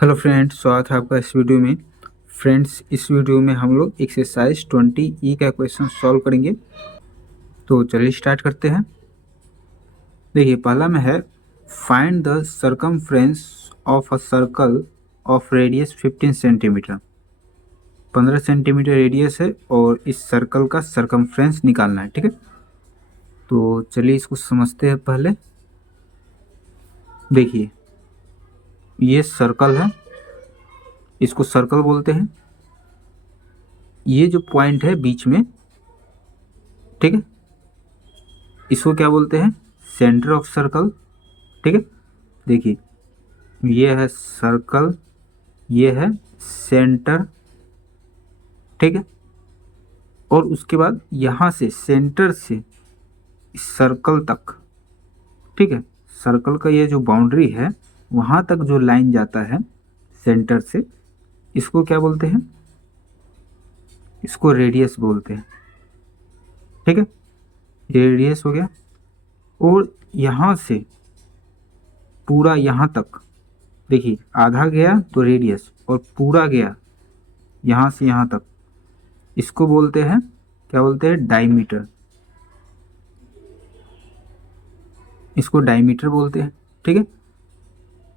Hello friends, स्वागत है आपका इस वीडियो में। फ्रेंड्स, इस वीडियो में हम लोग एक्सरसाइज 20 का क्वेश्चन सॉल्व करेंगे। तो चलिए स्टार्ट करते हैं। देखिए, पहला में है find the circumference of a circle of radius 15 centimetre. 15 centimetre radius है और इस सर्कल का सरकमफ्रेंस निकालना है। ठीक है, तो चलिए इसको समझते हैं। पहले देखिए, ये सर्कल है, इसको सर्कल बोलते हैं। ये जो पॉइंट है बीच में, ठीक है, इसको क्या बोलते हैं? Centre of circle. ठीक है, देखिए, ये है सर्कल, ये है सेंटर। ठीक है, और उसके बाद यहाँ से सेंटर से सर्कल तक, ठीक है, सर्कल का ये जो बाउंड्री है वहाँ तक जो लाइन जाता है सेंटर से, इसको क्या बोलते हैं? इसको रेडियस बोलते हैं। ठीक है, ये रेडियस हो गया। और यहाँ से पूरा यहाँ तक, देखिए, आधा गया तो रेडियस, और पूरा गया यहाँ से यहाँ तक, इसको बोलते हैं, क्या बोलते हैं? डायमीटर। इसको डायमीटर बोलते हैं। ठीक है,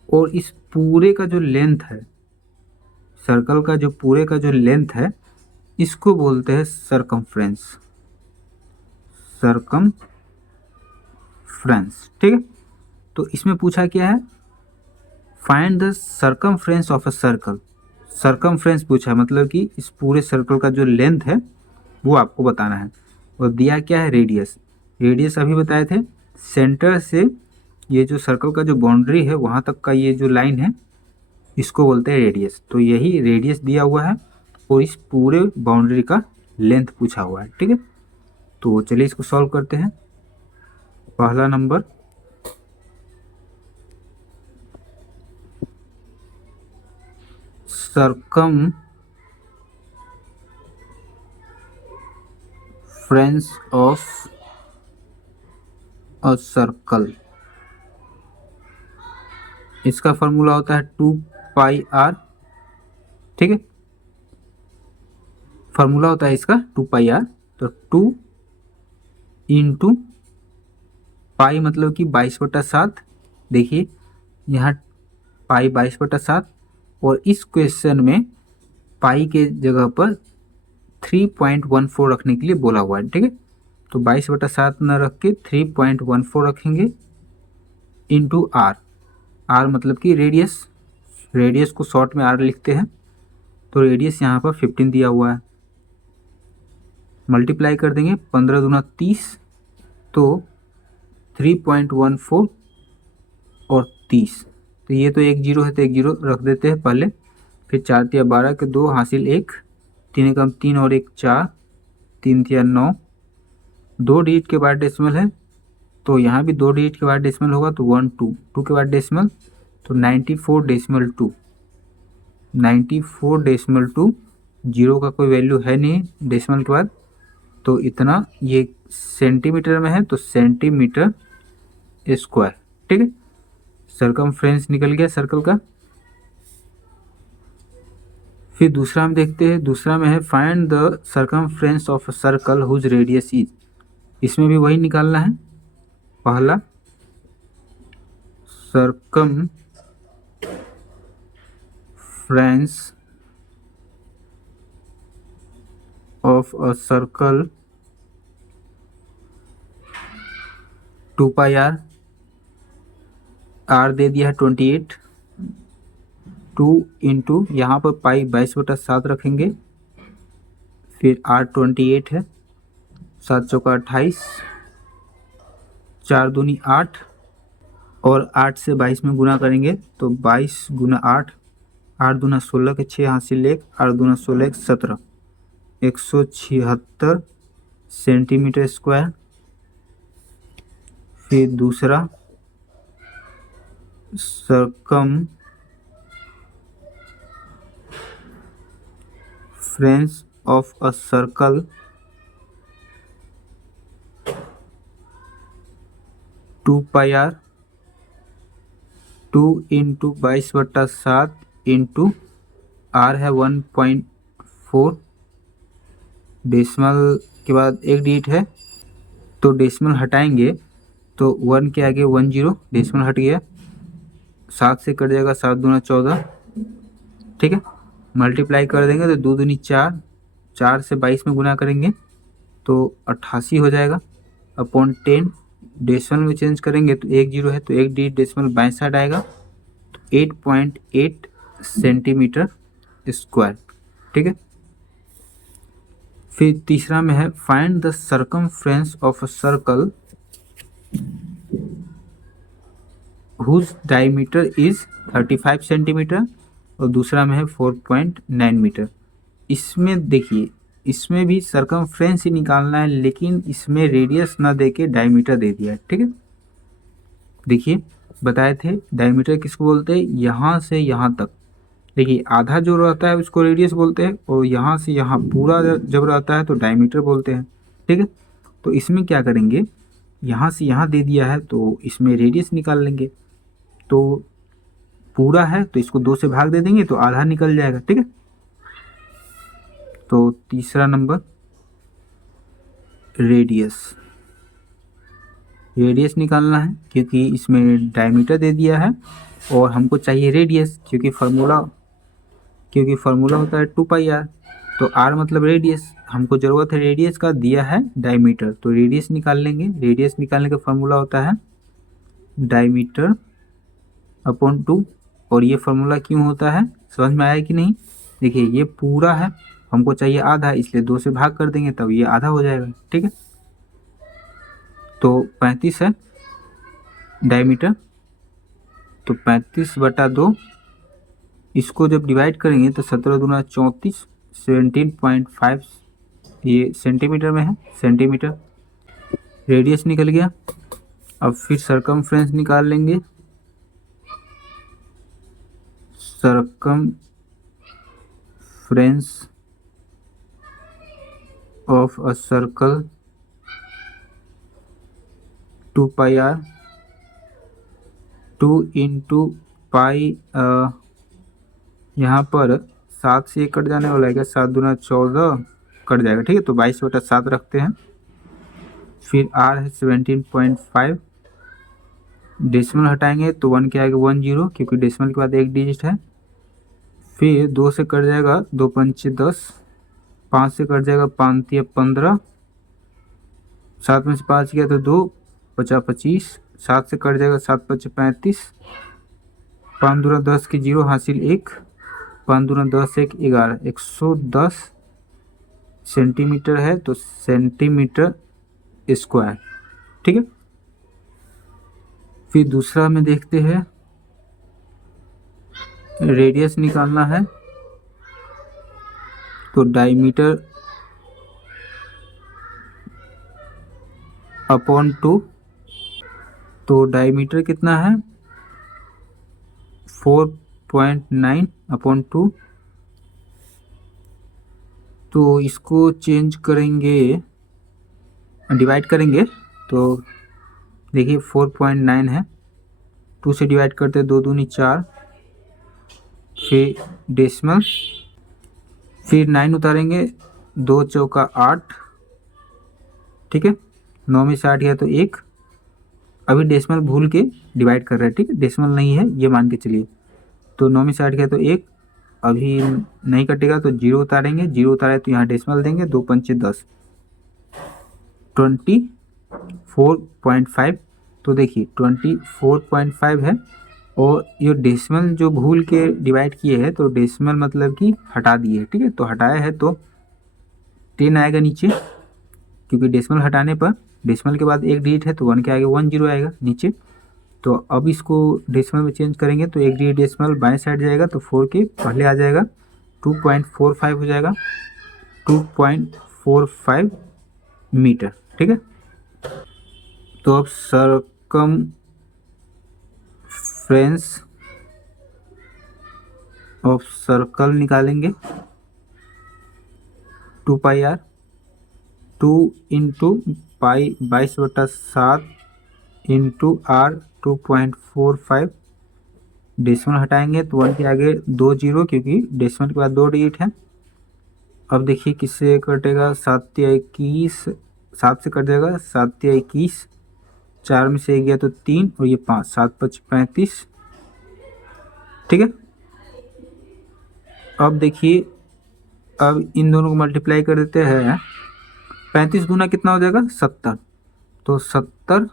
और इस पूरे का जो लेंथ है, सर्कल का जो पूरे का जो लेंथ है, इसको बोलते हैं सरकमफ्रेंस। सरकमफ्रेंस। ठीक है, तो इसमें पूछा क्या है? Find the circumference of a circle. Circumference पूछा, मतलब कि इस पूरे सर्कल का जो लेंथ है वो आपको बताना है। और दिया क्या है? रेडियस। रेडियस अभी बताए थे, सेंटर से ये जो सर्कल का जो बाउंड्री है वहाँ तक का ये जो लाइन है, इसको बोलते हैं रेडियस। तो यही रेडियस दिया हुआ है और इस पूरे बाउंड्री का लेंथ पूछा हुआ है। ठीक है, तो चलिए इसको सॉल्व करते हैं। पहला number, circumference of a circle, इसका फॉर्मूला होता है 2πr। ठीक है, फार्मूला होता है इसका 2πr। तो 2 इंटू पाई, मतलब कि 22/7। देखिए, यहाँ पाई 22/7, और इस क्वेश्चन में पाई के जगह पर 3.14 रखने के लिए बोला हुआ है। ठीक है, तो 22/7 न रख के 3.14 रखेंगे, इंटू आर। आर मतलब कि रेडियस। रेडियस को शॉर्ट में आर लिखते हैं। तो रेडियस यहाँ पर 15 दिया हुआ है, मल्टीप्लाई कर देंगे, 15 दूना 30, तो 3.14 और 30। तो ये तो एक जीरो है, तो एक जीरो रख देते हैं पहले। फिर 4 तिया 12 के 2 हासिल 1, 3 एकम 3 और 1 4, 3 तिया 9। 2 डिजिट के बाद डेसिमल है, तो यहाँ भी 2 डिजिट के बाद डेसिमल होगा, तो 1 2, 2 के बाद डेसिमल, तो 94.2। 94.2। जीरो का कोई वैल्यू है नहीं डेसिमल के बाद, तो इतना ये सेंटीमीटर में है, तो सेंटीमीटर स्क्वायर। ठीक है, सरकमफ्रेंस निकल गया सर्कल का। फिर दूसरा हम देखते हैं। दूसरा में है find the circumference of a circle whose radius is. इसमें भी वही निकालना है। पहला, circumference of a circle 2πr। R दे दिया है 28। 2 इंटू यहाँ पर पाई 22/7 रखेंगे, फिर आर 28 है, 7 चौका 28, 4 दूनी 8, और 8 से 22 में गुना करेंगे तो 22 गुना 8, 8 दूना 16 के 6 हासिल 1, 8 दूना 16 एक 17, 176 सेंटीमीटर स्क्वायर। फिर दूसरा, circumference of a circle 2πr। 2 into 22/7 into are है 1.4, डेसिमल के बाद एक डिजिट है तो डेसिमल हटाएंगे तो 1 के आगे 10, डेसिमल हट गया, 7 से कट जाएगा, 7 दूना 14, ठीक है। मल्टीप्लाई कर देंगे तो 2 दूनी 4, 4 से 22 में गुना करेंगे तो 88 हो जाएगा, अपॉन 10। डेसिमल में चेंज करेंगे तो 1 0 है तो एक डिजिट डेसिमल बाएं साइड आएगा, तो 8.8 सेंटीमीटर स्क्वायर, ठीक है। फिर तीसरा में है find the circumference of a circle whose diameter is 35 centimetre, और दूसरा में है 4.9 मीटर। इसमें देखिए, इसमें भी सर्कमफ्रेंस ही निकालना है, लेकिन इसमें रेडियस ना देके डायमीटर दे दिया है, ठीक है। देखिए बताए थे डायमीटर किसको बोलते हैं, यहाँ से यहाँ तक। देखिए आधा जो रहता है उसको रेडियस बोलते हैं, और यहाँ से यहाँ पूरा जब रहता है तो डायमीटर बोलते हैं, ठीक है। तो इसमें क्या करेंगे, यहाँ से यहाँ दे दिया है तो इसमें रेडियस निकाल लेंगे। तो पूरा है तो इसको 2 से भाग दे देंगे तो आधा निकल जाएगा, ठीक है। तो तीसरा नंबर रेडियस निकालना है, क्योंकि इसमें डायमीटर दे दिया है और हमको चाहिए रेडियस, क्योंकि फार्मूला होता है 2πr। तो r मतलब रेडियस, हमको ज़रूरत है रेडियस का, दिया है डायमीटर, तो रेडियस निकाल लेंगे। रेडियस निकालने का फार्मूला होता है डायमीटर अपॉन 2। और ये फार्मूला क्यों होता है समझ में आया कि नहीं। देखिए ये पूरा है, हमको चाहिए आधा, इसलिए 2 से भाग कर देंगे तब ये आधा हो जाएगा, ठीक है। तो 35 है डायमीटर, तो 35/2, इसको जब डिवाइड करेंगे तो 17 दूना 34, 17.5 ये सेंटीमीटर में है, सेंटीमीटर। रेडियस निकल गया। अब फिर सर्कमफ्रेंस निकाल लेंगे। Circumference of a circle 2πr, 2 into पाई, यहाँ पर 7 से कट जाने वाला है क्या, 7 दूना 14 कट जाएगा, ठीक है। तो 22/7 रखते हैं। फिर r है 17.5, डेसिमल हटाएंगे तो 1 के आगे 10, क्योंकि डेसिमल के बाद एक डिजिट है। फिर 2 से कट जाएगा, 2 पंचे 10, 5 से कट जाएगा, 5 तिया 15, 7 में से 5 गया तो 2, 50 25, 7 से कट जाएगा, 7 5 35, 5 दूना 10 की 0 हासिल 1, 5 दूना 10 1 11, 110 सेंटीमीटर है, तो सेंटीमीटर स्क्वायर, ठीक है। फिर दूसरा में देखते हैं, रेडियस निकालना है, तो डायमीटर अपॉन 2, तो डायमीटर कितना है 4.9 अपॉन 2, तो इसको चेंज करेंगे, डिवाइड करेंगे तो देखिए 4.9 है, 2 से डिवाइड करते 2 दूनी 4, फिर डेसिमल, फिर 9 उतारेंगे, 2 चौका 8, ठीक है। 9 में से 8 गया तो 1, अभी डेसिमल भूल के डिवाइड कर रहे हैं, ठीक है, डेसिमल नहीं है ये मान के चलिए। तो 9 में से 8 गया तो 1, अभी नहीं कटेगा तो 0 उतारेंगे, 0 उतारे तो यहाँ डेसिमल देंगे, 2 पंचे 10, 24.5। तो देखिए 24.5 है, और ये डेसिमल जो भूल के डिवाइड किए हैं तो डेसिमल मतलब कि हटा दिए, ठीक है। तो हटाया है तो 10 आएगा नीचे, क्योंकि डेसिमल हटाने पर डेसिमल के बाद एक डिजिट है तो 1 के आगे 10 आएगा नीचे। तो अब इसको डेसिमल में चेंज करेंगे तो एक डिजिट डेसिमल बाएं साइड जाएगा तो 4 के पहले आ जाएगा, 2.45 हो जाएगा, 2.45 मीटर, ठीक है। तो अब सर्कमफ्रेंस ऑफ सर्कल निकालेंगे, 2πr, 2 into pi 22/7 into r 2.45 decimal हटाएंगे तो 1 के आगे 2 जीरो, क्योंकि डेसिमल के बाद 2 डिजिट है। अब देखिए किससे कटेगा, 7 या 21, 7 से कट जाएगा, 7 या 21, 4 में से 1 गया तो 3 और ये 5, 7 5 35। ठीक है। अब देखिए, अब इन दोनों को मल्टीप्लाई कर देते हैं। 35 गुना कितना हो जाएगा, 70। तो 70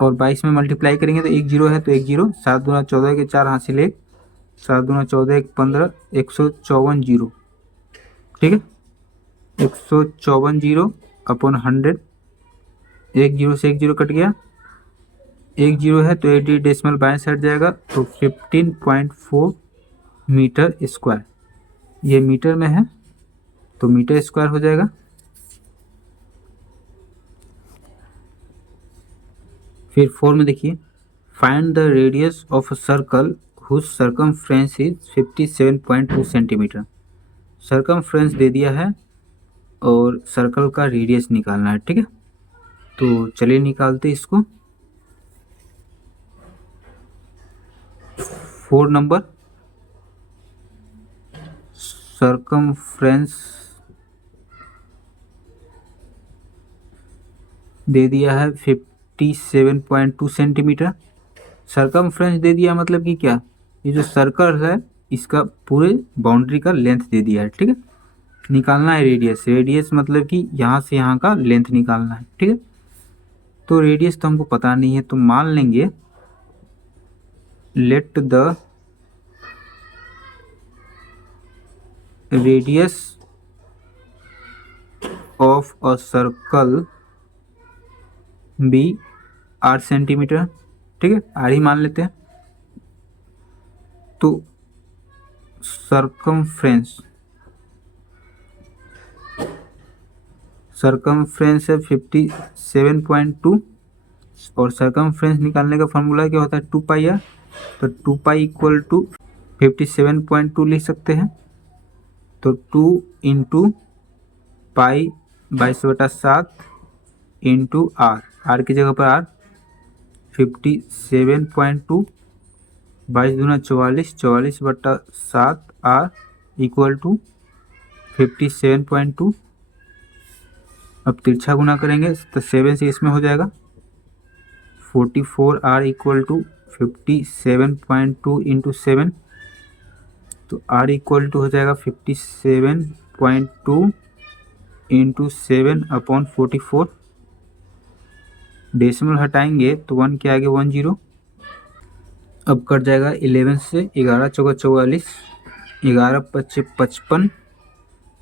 और 22 में मल्टीप्लाई करेंगे तो 1 जीरो है तो 1 जीरो, 7 गुना 14 के 4 हासिल 1, 7 गुना 14 1 15, 154 जीरो। ठीक है, 154 जीरो अपॉन 100। 1 जीरो से 1 जीरो कट गया, 1 जीरो है तो 80 डेसिमल बाएं साइड जाएगा, तो 15.4 मीटर स्क्वायर। ये मीटर में है तो मीटर स्क्वायर हो जाएगा। फिर 4 में देखिए, find the radius of a circle whose circumference is 57.2 centimetre. Circumference दे दिया है और सर्कल का रेडियस निकालना है। ठीक है, तो चलिए निकालते इसको। 4 नंबर, सर्कमफ्रेंस दे दिया है 57.2 सेंटीमीटर। सर्कमफ्रेंस दे दिया मतलब कि क्या, ये जो सर्कल है इसका पूरे बाउंड्री का लेंथ दे दिया है। ठीक है, निकालना है रेडियस। रेडियस मतलब कि यहाँ से यहाँ का लेंथ निकालना है। ठीक है, तो रेडियस तो हमको पता नहीं है, तो मान लेंगे let the radius of a circle be R centimetre. ठीक है, आर ही मान लेते हैं। तो सर्कमफ्रेंस है 57.2 और सर्कमफ्रेंस निकालने का फॉर्मूला क्या होता है, 2 पाई आर। तो 2 पाई इक्वल टू 57.2 लिख सकते हैं। तो 2 into pi 22/7 into are, R की जगह पर आर 57.2, 22 दूना 44, 44/7 आर इक्वल टू 57.2। अब तिरछा गुना करेंगे तो 7 से इसमें हो जाएगा 44 आर इक्वल टू 57.2 इंटू 7। तो आर इक्वल टू हो जाएगा 57.2 इंटू 7/44। डेसिमल हटाएंगे तो 1 के आगे 1 जीरो। अब कट जाएगा 11 से, 11 चौका 44, 11 पच्चे 55,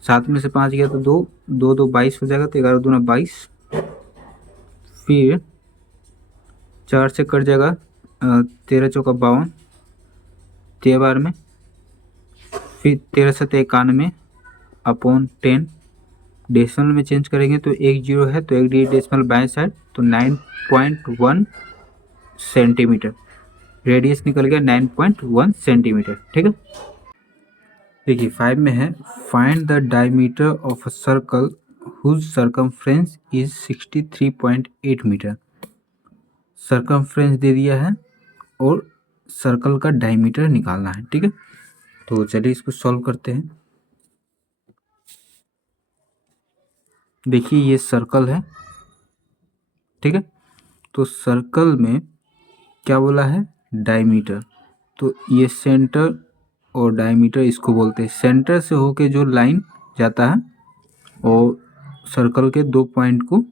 7 में से 5 गया तो 2, 2 2 22 हो जाएगा, तो 11 दूना 22। फिर 4 से कट जाएगा 13 चौका 52, 13 बार में। फिर 13 7 91 अपॉन 10। डेसिमल में चेंज करेंगे तो 1 जीरो है तो 1 डी डेसिमल बाएं साइड, तो 9.1 सेंटीमीटर। रेडियस निकल गया 9.1 सेंटीमीटर। ठीक है, देखिए 5 में है, find the diameter of a circle whose circumference is 63.8 metre. Circumference दे दिया है और सर्कल का डायमीटर निकालना है। ठीक है, तो चलिए इसको सॉल्व करते हैं। देखिए ये सर्कल है। ठीक है, तो सर्कल में क्या बोला है, डायमीटर। तो ये सेंटर और डायमीटर इसको बोलते हैं। सेंटर से होके जो लाइन जाता है और सर्कल के 2 पॉइंट को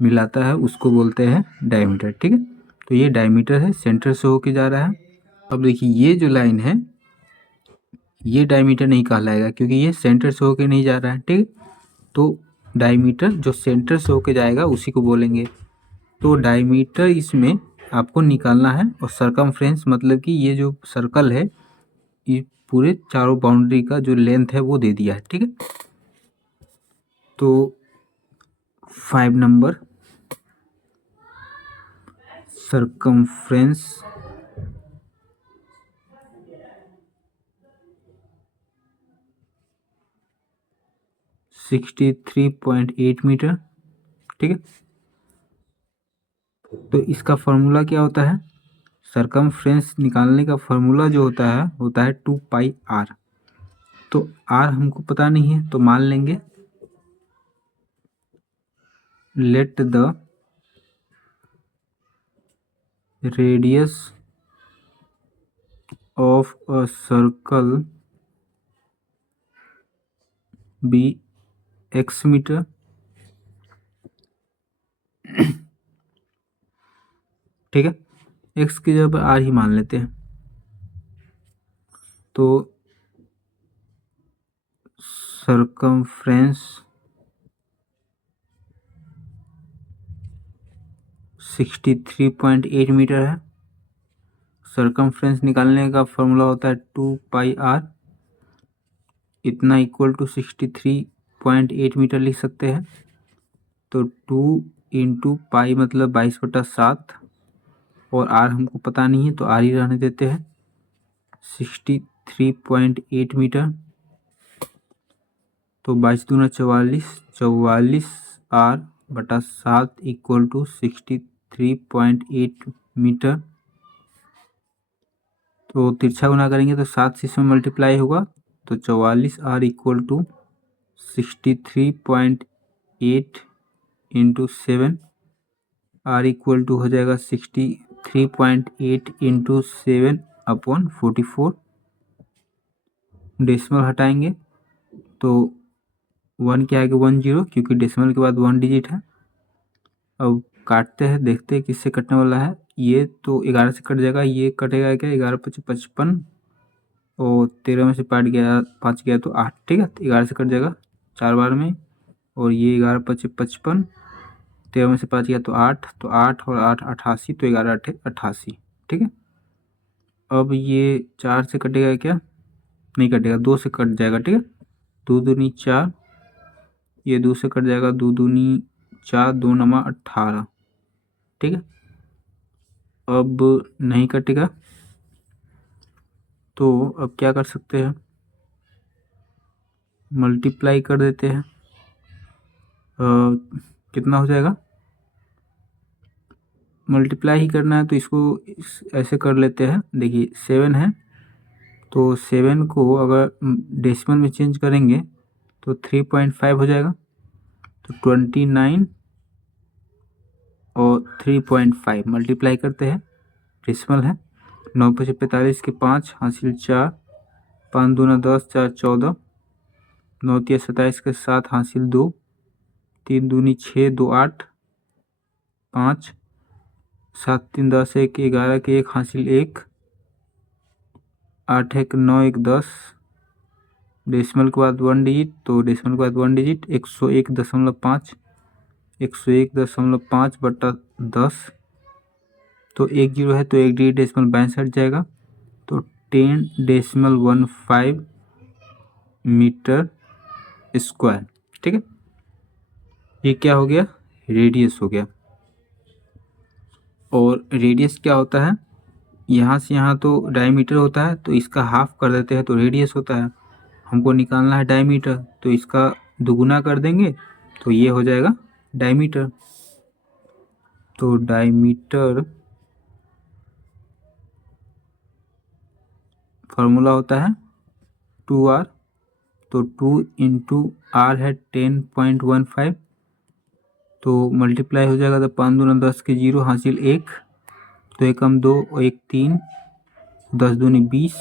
मिलाता है उसको बोलते हैं डायमीटर। ठीक है, तो ये डायमीटर है, सेंटर से होके जा रहा है। अब देखिए ये जो लाइन है ये डायमीटर नहीं कहलाएगा क्योंकि ये सेंटर से होके नहीं जा रहा है। ठीक है, तो डायमीटर जो सेंटर से होके जाएगा उसी को बोलेंगे। तो डायमीटर इसमें आपको निकालना है और सर्कमफ्रेंस मतलब कि ये जो सर्कल है ये पूरे चारों बाउंड्री का जो लेंथ है वो दे दिया है। ठीक है, तो 5 नंबर, सर्कमफ्रेंस (63.8 मीटर। ठीक है, तो इसका फॉर्मूला क्या होता है? सरकमफ्रेंस निकालने का फॉर्मूला जो होता है 2πr। तो r हमको पता नहीं है, तो मान लेंगे let the radius of a circle be x metre. ठीक है, x की जगह पर r ही मान लेते हैं। तो सरकमफ्रेंस 63.8 मीटर है। सरकमफ्रेंस निकालने का फॉर्मूला होता है 2πr, इतना इक्वल टू 63.8 मीटर लिख सकते हैं। तो 2 इंटू पाई मतलब 22/7, और r हमको पता नहीं है तो r ही रहने देते हैं। 63.8 मीटर, तो 22 दूना 44, 44r/7 इक्वल टू 63.8 मीटर। तो तिरछा गुना करेंगे तो 7 से इसमें मल्टीप्लाई होगा, तो 44r equal to 63.8 into 7, r equal to हो जाएगा 63.8 इंटू 7/44। डेसिमल हटाएंगे तो 1 के आगे 1 0, क्योंकि डेसिमल के बाद 1 डिजिट है। अब काटते हैं, देखते हैं किससे कटने वाला है। ये तो 11 से कट जाएगा, ये कटेगा क्या, 11 × 5 = 55, और 13 में से 5 गया तो 8। ठीक है, तो 11 से कट जाएगा 4 बार में, और ये 11 × 5 = 55, 13 में से 5 गया तो 8, तो 8 और 8 88, तो 11 8 88। ठीक है, अब ये 4 से कटेगा क्या, नहीं कटेगा, 2 से कट जाएगा। ठीक है, 2 दूनी 4, ये 2 से कट जाएगा, 2 दूनी 4, 2 नमा 18। ठीक है, अब नहीं कटेगा तो अब क्या कर सकते हैं, मल्टीप्लाई कर देते हैं। कितना हो जाएगा, मल्टीप्लाई ही करना है तो इसको ऐसे कर लेते हैं। देखिए 7 है, तो 7 को अगर डेसिमल में चेंज करेंगे तो 3.5 हो जाएगा। तो 29 और 3.5 मल्टीप्लाई करते हैं, डेसिमल है। 9 × 45 के 5 हासिल 4, 5 दूना 10, 4 14, 9 × 27 के 7 हासिल 2, 3 दूनी 6, 2 8, 5, 7 3 10, 1 11 के 1 हासिल 1, 8 1 9, 1 10, डेसिमल के बाद 1 डिजिट, तो डेसिमल के बाद 1 डिजिट 101.5, 101.5/10, तो 1 0 है तो 1 डिजिट डेसिमल बाएं साइड जाएगा, तो 10.15 मीटर स्क्वायर। ठीक है, ये क्या हो गया, रेडियस हो गया। और रेडियस क्या होता है, यहाँ से यहाँ तो डायमीटर होता है, तो इसका हाफ कर देते हैं तो रेडियस होता है। हमको निकालना है डायमीटर, तो इसका दुगुना कर देंगे तो ये हो जाएगा डायमीटर। तो डायमीटर फार्मूला होता है 2r, तो 2 इंटू r है 10.15, तो मल्टीप्लाई हो जाएगा, तो 5 दूना 10 के 0 हासिल 1, तो 1 2 और 1 3, 10 दूनी 20,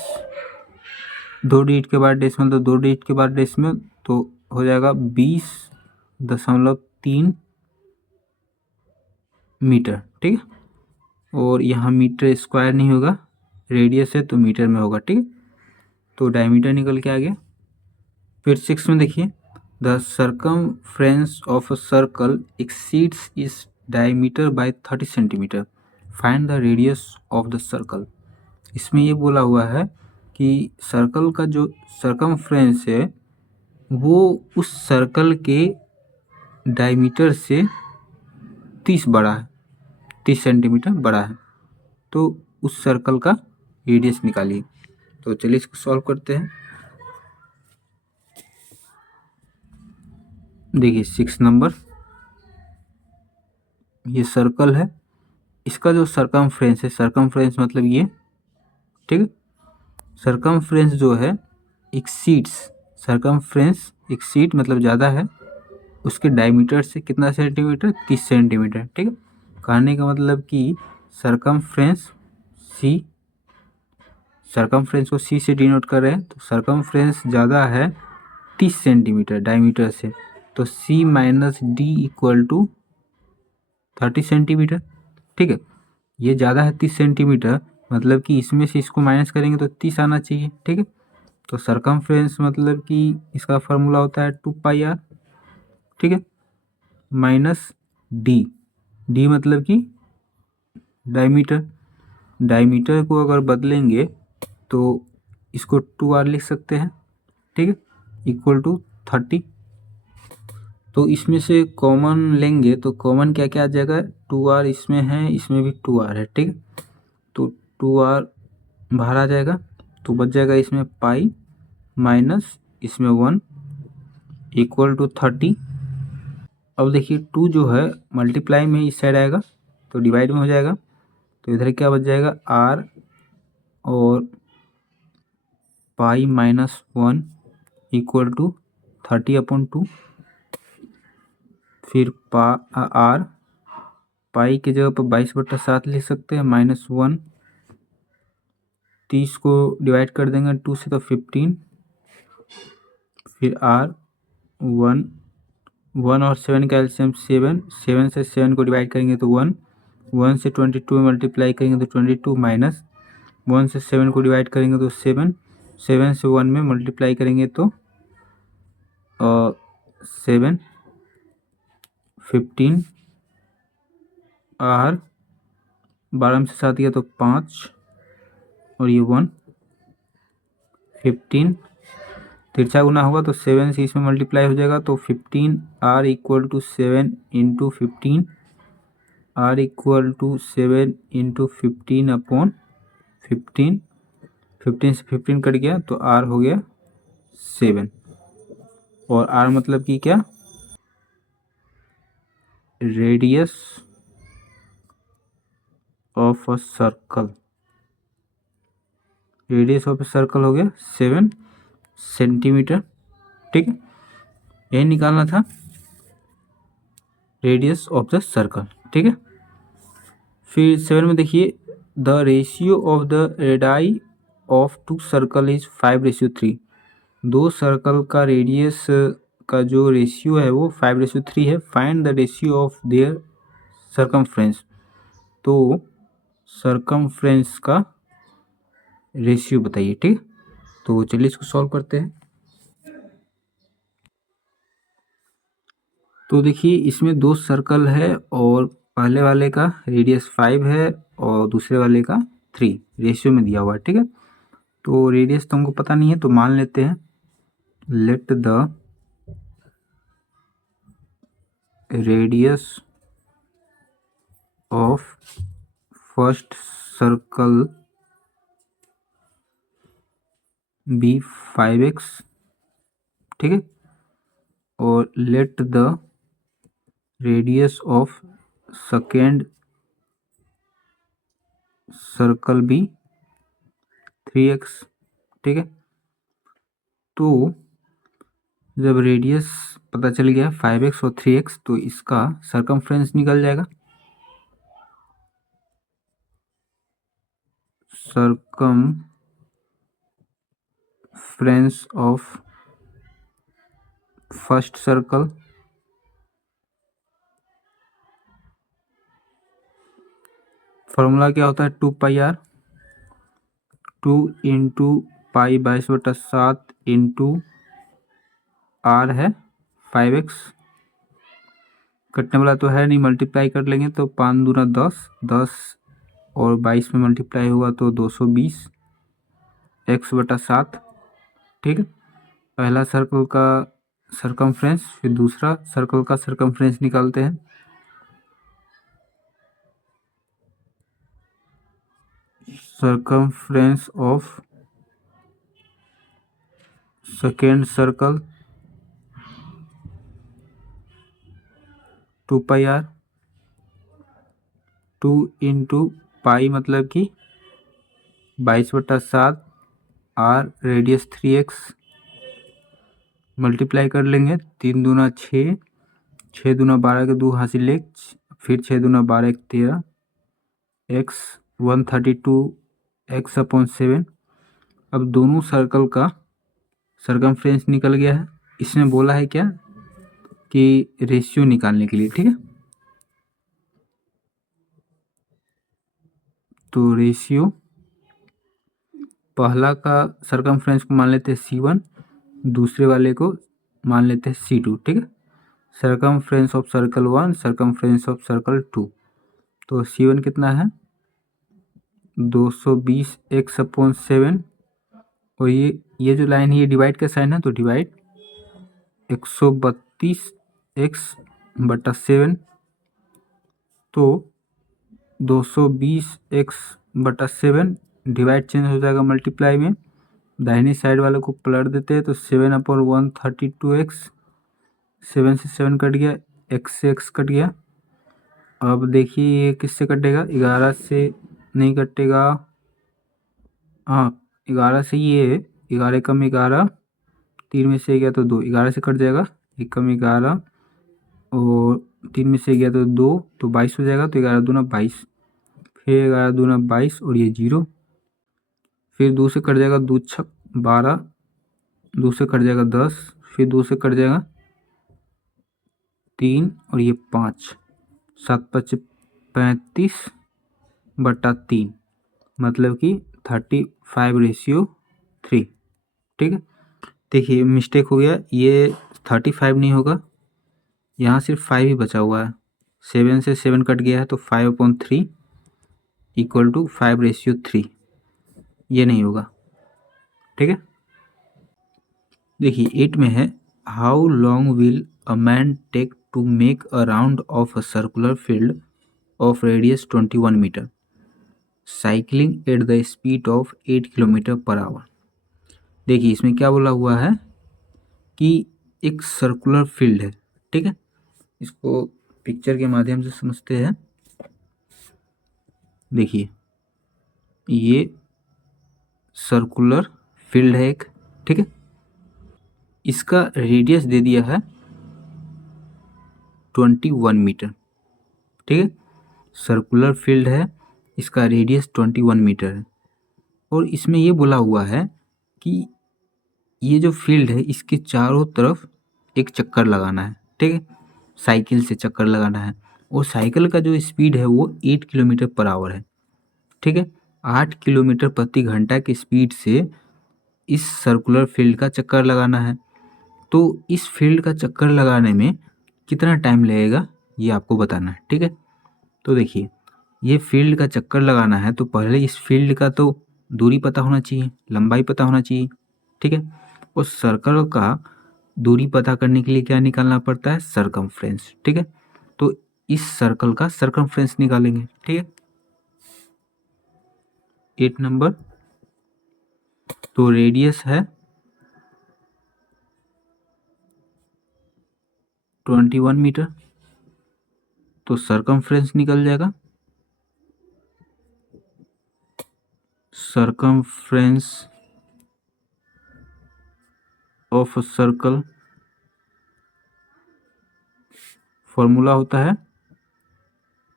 2 डिजिट के बाद डेसिमल, तो 2 डिजिट के बाद डेसिमल, तो हो जाएगा 20.3 मीटर। ठीक है, और यहाँ मीटर स्क्वायर नहीं होगा, रेडियस है तो मीटर में होगा। ठीक है, तो डायमीटर निकल के आ गया। फिर 6 में देखिए, the circumference of a circle exceeds its diameter by 30 centimetre, find the radius of the circle. इसमें ये बोला हुआ है कि सर्कल का जो सर्कमफ्रेंस है वो उस सर्कल के डायमीटर से 30 बड़ा है, 30 सेंटीमीटर बड़ा है, तो उस सर्कल का रेडियस निकालिए। तो चलिए इसको सॉल्व करते हैं। देखिए 6 नंबर, ये सर्कल है, इसका जो सरकमफ्रेंस है, सरकमफ्रेंस मतलब ये, ठीक है, सरकमफ्रेंस जो है एक्सीड्स, सरकमफ्रेंस एक्सीड मतलब ज़्यादा है उसके डायमीटर से कितना सेंटीमीटर, 30 सेंटीमीटर, ठीक है। कहने का मतलब कि सरकमफ्रेंस सी, सरकमफ्रेंस को सी से डिनोट कर रहे हैं, तो सरकमफ्रेंस ज़्यादा है 30 सेंटीमीटर डायमीटर से, तो C minus D equal to 30 centimetre, ठीक है। ये ज़्यादा है 30 सेंटीमीटर, मतलब कि इसमें से इसको माइनस करेंगे तो 30 आना चाहिए, ठीक है। तो सरकमफ्रेंस मतलब कि इसका फार्मूला होता है 2πr, ठीक है, माइनस डी, डी मतलब कि डायमीटर, डायमीटर को अगर बदलेंगे तो इसको 2r लिख सकते हैं, ठीक है, इक्वल टू 30। तो इसमें से कॉमन लेंगे तो कॉमन क्या क्या आ जाएगा, 2r इसमें है, इसमें भी 2r है, ठीक है। तो 2r बाहर आ जाएगा, तो बच जाएगा इसमें पाई माइनस इसमें 1 इक्वल टू 30। अब देखिए 2 जो है मल्टीप्लाई में इस साइड आएगा तो डिवाइड में हो जाएगा, तो इधर क्या बच जाएगा r और पाई माइनस 1 इक्वल टू 30/2, फिर r पाई की जगह पर 22/7 लिख सकते हैं, -1, 30 को डिवाइड कर देंगे 2 से तो 15, फिर r 1, 1 और 7 का एलसीएम 7, 7 से 7 को डिवाइड करेंगे तो 1, 1 से 22 में मल्टीप्लाई करेंगे तो 22 माइनस 1 से 7 को डिवाइड करेंगे तो 7, 7 से 1 में मल्टीप्लाई करेंगे तो 7, 15, r 12 में से 7 गया तो 5 और ये 1, 15, तिरछा गुना होगा तो 7 से इसमें मल्टीप्लाई हो जाएगा तो 15 r equal to 7 into 15, r equal to 7 into 15/15, 15 से 15 कट गया तो r हो गया 7, और r मतलब कि क्या, radius of a circle, radius of a circle हो गया 7 सेंटीमीटर, ठीक है। यही निकालना था रेडियस ऑफ द सर्कल, ठीक है। फिर 7 में देखिए the ratio of the radii of 2 circle is 5:3, 2 circle का रेडियस का जो रेशियो है वो 5:3 है। Find the ratio of their circumference, तो सर्कमफ्रेंस का रेशियो बताइए, ठीक। तो चलिए इसको सॉल्व करते हैं। तो देखिए इसमें 2 सर्कल है और पहले वाले का रेडियस 5 है और दूसरे वाले का 3 रेशियो में दिया हुआ है, ठीक है। तो रेडियस तो हमको पता नहीं है, तो मान लेते हैं let the radius of first circle be 5x, ठीक है, और let the radius of second circle be 3x, ठीक है। तो जब रेडियस पता चल गया 5x और 3x, तो इसका सर्कमफ्रेंस निकल जाएगा, circumference of first circle formula क्या होता है 2πr, 2 into pi 22/7 into r है 5x, कटने वाला तो है नहीं, मल्टीप्लाई कर लेंगे तो 5 दूना 10, 10 और 22 में मल्टीप्लाई हुआ तो 220 x/7, ठीक है। पहला सर्कल का सर्कमफ्रेंस, फिर दूसरा सर्कल का सर्कमफ्रेंस निकालते हैं। Circumference of second circle 2πr 2 × पाई मतलब कि 22/7 आर रेडियस 3x मल्टीप्लाई कर लेंगे। 3 दूना 6, 6 दूना 12 के 2 हासिल 1, फिर 6 दूना 12 1 13 x 132x/7। अब दोनों सर्कल का सर्कमफ्रेंस निकल गया है। इसमें बोला है क्या कि रेशियो निकालने के लिए, ठीक है। तो रेशियो पहला का सर्कमफ्रेंस को मान लेते हैं C1, दूसरे वाले को मान लेते हैं C2, ठीक है। Circumference of circle 1, circumference of circle 2। तो C1 कितना है 220x/7 और ये जो लाइन है ये डिवाइड का साइन है, तो डिवाइड 132x/7। तो 220x/7 डिवाइड चेंज हो जाएगा मल्टीप्लाई में, दाहिनी साइड वाले को पलट देते हैं तो 7/132x, 7 से 7 कट गया, x से x कट गया। अब देखिए ये किससे कटेगा, 11 से नहीं कटेगा, हाँ 11 से, ये 11 कम 11, 3 में से गया तो 2, 11 से कट जाएगा, 1 कम 11 और 3 में से गया तो 2, तो 22 हो जाएगा। तो 11 दूना 22, फिर 11 दूना 22 और ये 0, फिर 2 से कट जाएगा 2 छक 12, 2 से कट जाएगा 10, फिर 2 से कट जाएगा 3 और ये 5, 7×5 = 35/3 मतलब कि 35/3, ठीक है। देखिए मिस्टेक हो गया, ये 35 नहीं होगा, यहाँ सिर्फ 5 ही बचा हुआ है, 7 से 7 कट गया है तो 5/3 = 5/3, ये नहीं होगा, ठीक है। देखिए 8 में है, how long will a man take to make a round of a circular field of radius 21 metre cycling at the speed of 8 km/h। देखिए इसमें क्या बोला हुआ है कि एक सर्कुलर फील्ड है, ठीक है। इसको पिक्चर के माध्यम से समझते हैं। देखिए ये सर्कुलर फील्ड है एक, ठीक है। इसका रेडियस दे दिया है 21 मीटर, ठीक है। सर्कुलर फील्ड है, इसका रेडियस 21 मीटर है और इसमें ये बोला हुआ है कि ये जो फील्ड है इसके चारों तरफ एक चक्कर लगाना है, ठीक है। साइकिल से चक्कर लगाना है और साइकिल का जो स्पीड है वो 8 km/h है, ठीक है। 8 km/घंटा की स्पीड से इस सर्कुलर फील्ड का चक्कर लगाना है। तो इस फील्ड का चक्कर लगाने में कितना टाइम लगेगा ये आपको बताना है, ठीक है। तो देखिए ये फील्ड का चक्कर लगाना है तो पहले इस फील्ड का तो दूरी पता होना चाहिए, लंबाई पता होना चाहिए, ठीक है। और सर्कल का दूरी पता करने के लिए क्या निकालना पड़ता है, सर्कमफ्रेंस, ठीक है। तो इस सर्कल का सर्कमफ्रेंस निकालेंगे, ठीक है। 8 नंबर, तो रेडियस है 21 मीटर, तो सर्कमफ्रेंस निकल जाएगा, circumference of a circle formula होता है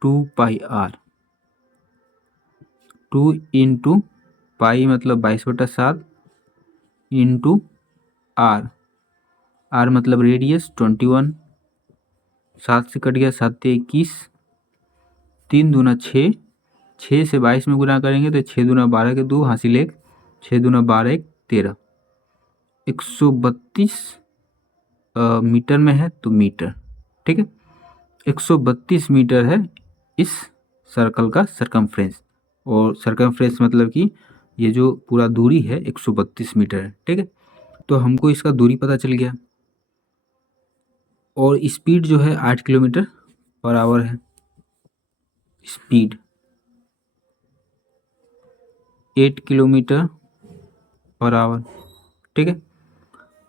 2πr, 2 × पाई मतलब 22/7 इंटू आर, आर मतलब रेडियस 21, 7 से कट गया, 7 से 21, 3 दूना 6, 6 से 22 में गुना करेंगे तो 6 दूना 12 के 2 हासिल 1, 6 दूना 12 1 13, 132 मीटर में है तो मीटर, ठीक है। 132 मीटर है इस सर्कल का सर्कमफ्रेंस, और सर्कमफ्रेंस मतलब कि ये जो पूरा दूरी है 132 मीटर है, ठीक है। तो हमको इसका दूरी पता चल गया और स्पीड जो है 8 km/h है, स्पीड 8 km/h, ठीक है।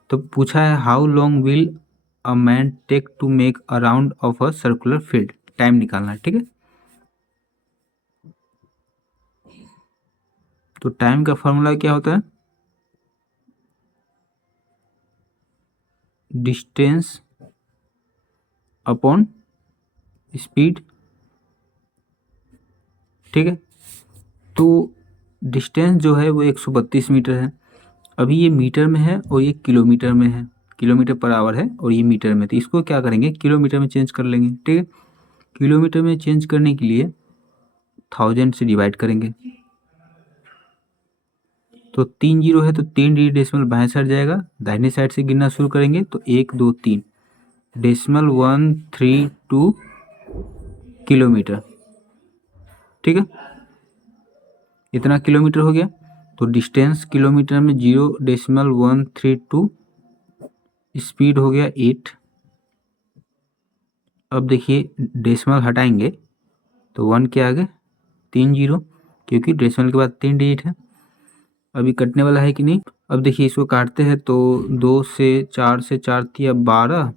तो पूछा है how long will a man take to make a round of a circular field, time निकालना है, ठीक है। तो टाइम का फॉर्मूला क्या होता है? Distance upon speed. ठीक है, तो डिस्टेंस जो है वो 132 मीटर है। अभी ये मीटर में है और ये किलोमीटर में है, किलोमीटर पर आवर है और ये मीटर में, तो इसको क्या करेंगे, किलोमीटर में चेंज कर लेंगे। ठीक है, किलोमीटर में चेंज करने के लिए 1000 से डिवाइड करेंगे, तो 3 जीरो है तो 3 डेसिमल बाएं साइड जाएगा, दाहिने साइड से गिनना शुरू करेंगे तो 1 2 3 डेसिमल 132 किलोमीटर। ठीक है, इतना किलोमीटर हो गया। तो डिस्टेंस किलोमीटर में 0.132, स्पीड हो गया 8। अब देखिए डेसिमल हटाएंगे तो 1 के आगे 3 जीरो, क्योंकि डेसिमल के बाद 3 डिजिट है। अभी कटने वाला है कि नहीं? अब देखिए इसको काटते हैं तो 2 से 4 से 4 तिया 12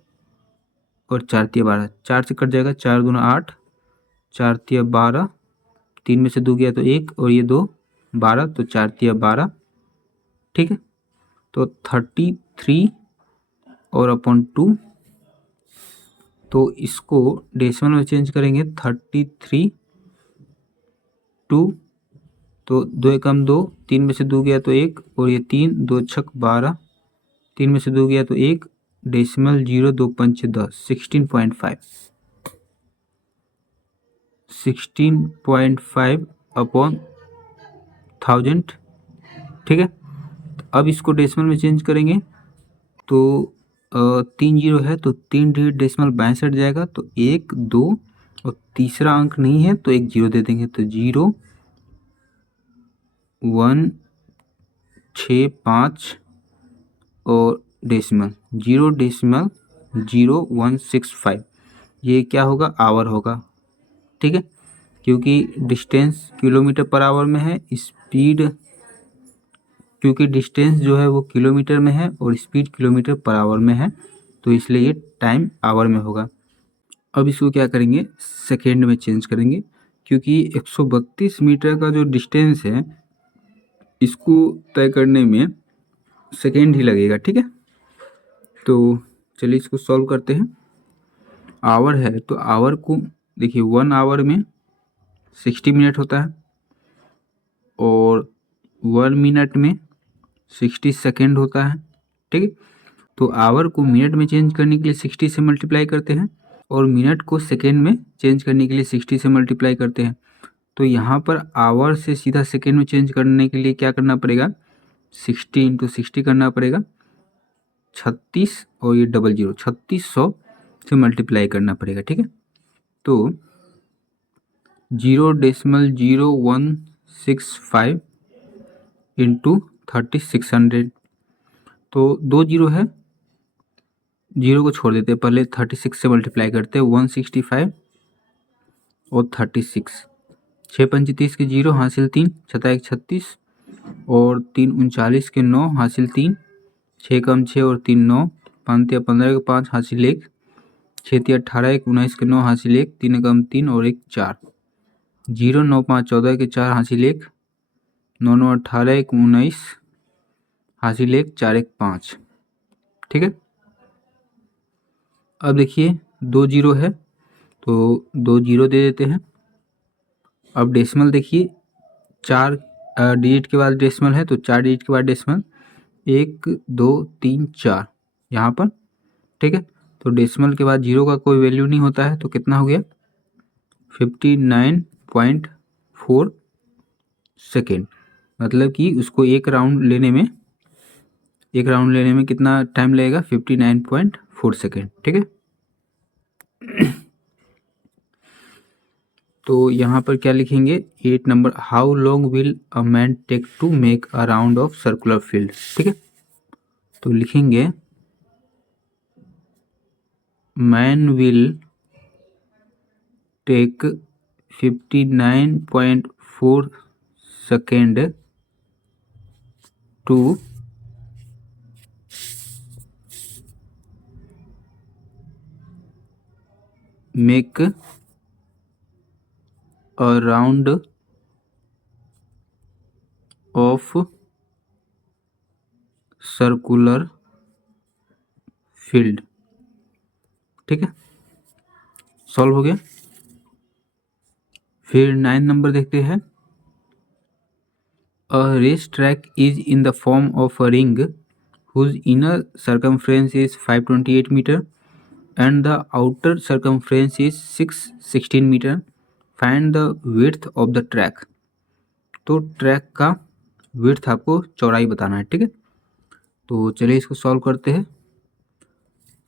और 4 तिया 12, 4 से कट जाएगा, 4 दूना 8, 4 तिया 12, 3 में से 2 गया तो 1 और ये 2 12, तो 4 तिया 12। ठीक है, तो 33 और अपॉन 2, तो इसको डेसिमल में चेंज करेंगे 33 2, तो 2 एकम 2, 3 में से 2 गया तो 1 और ये 3, 2 छक 12, 3 में से 2 गया तो 1, डेसिमल 0 2 पंच 10, 16.5, 16.5 अपॉन 1000। ठीक है, अब इसको डेसिमल में चेंज करेंगे तो 3 जीरो है तो 3 डिजिट डेसिमल बाएं साइड जाएगा, तो 1 2 और तीसरा अंक नहीं है तो 1 जीरो दे देंगे, तो 0 1 6 5 और डेसिमल 0.0165, ये क्या होगा, आवर होगा। ठीक है, क्योंकि डिस्टेंस किलोमीटर पर आवर में है, स्पीड, क्योंकि डिस्टेंस जो है वो किलोमीटर में है और स्पीड किलोमीटर पर आवर में है, तो इसलिए ये टाइम आवर में होगा। अब इसको क्या करेंगे, सेकेंड में चेंज करेंगे, क्योंकि 132 मीटर का जो डिस्टेंस है इसको तय करने में सेकेंड ही लगेगा। ठीक है, तो चलिए इसको सॉल्व करते हैं। आवर है तो आवर को देखिए 1 आवर में 60 मिनट होता है और 1 मिनट में 60 सेकेंड होता है। ठीक है, तो आवर को मिनट में चेंज करने के लिए 60 से मल्टीप्लाई करते हैं और मिनट को सेकेंड में चेंज करने के लिए 60 से मल्टीप्लाई करते हैं। तो यहाँ पर आवर से सीधा सेकेंड में चेंज करने के लिए क्या करना पड़ेगा, 60 इंटू 60 करना पड़ेगा, 36 और ये 00 3600 से मल्टीप्लाई करना पड़ेगा। ठीक है, तो 0.0165 इंटू 3600, तो 2 जीरो है, जीरो को छोड़ देते हैं, पहले 36 से मल्टीप्लाई करते हैं, 165 और 36, 6 पंच 30 के 0 हासिल 3, 6 1 36 और 3 39 के 9 हासिल 3, 6 कम 6 और 3 9, 5 15 के 5 हासिल 1, 6 18 1 19 के 9 हासिल 1, 3 कम 3 और 1 4, 0 9 5 14 के 4 हासिल 1, 9 9 18 1 19 हासिल 1, 4 1 5। ठीक है, अब देखिए 2 जीरो है तो 2 जीरो दे देते हैं। अब डेसिमल देखिए 4 डिजिट के बाद डेसिमल है तो 4 डिजिट के बाद डेसिमल 1 2 3 4 यहाँ पर। ठीक है, तो डेसिमल के बाद जीरो का कोई वैल्यू नहीं होता है, तो कितना हो गया, 59.4 सेकेंड। मतलब कि उसको एक राउंड लेने में कितना टाइम लगेगा, 59.4 सेकेंड। ठीक है, तो यहाँ पर क्या लिखेंगे, 8 number, how long will a man take to make a round of circular field. ठीक है, तो लिखेंगे man will take 59.4 second to make a round of circular field. ठीक है, सॉल्व हो गया। फिर 9 नंबर देखते हैं। A race track is in the form of a ring whose inner circumference is 528 meter and the outer circumference is 616 meter. Find the width of the track. तो track का width आपको चौड़ाई बताना है। ठीक है, तो चलिए इसको सॉल्व करते हैं।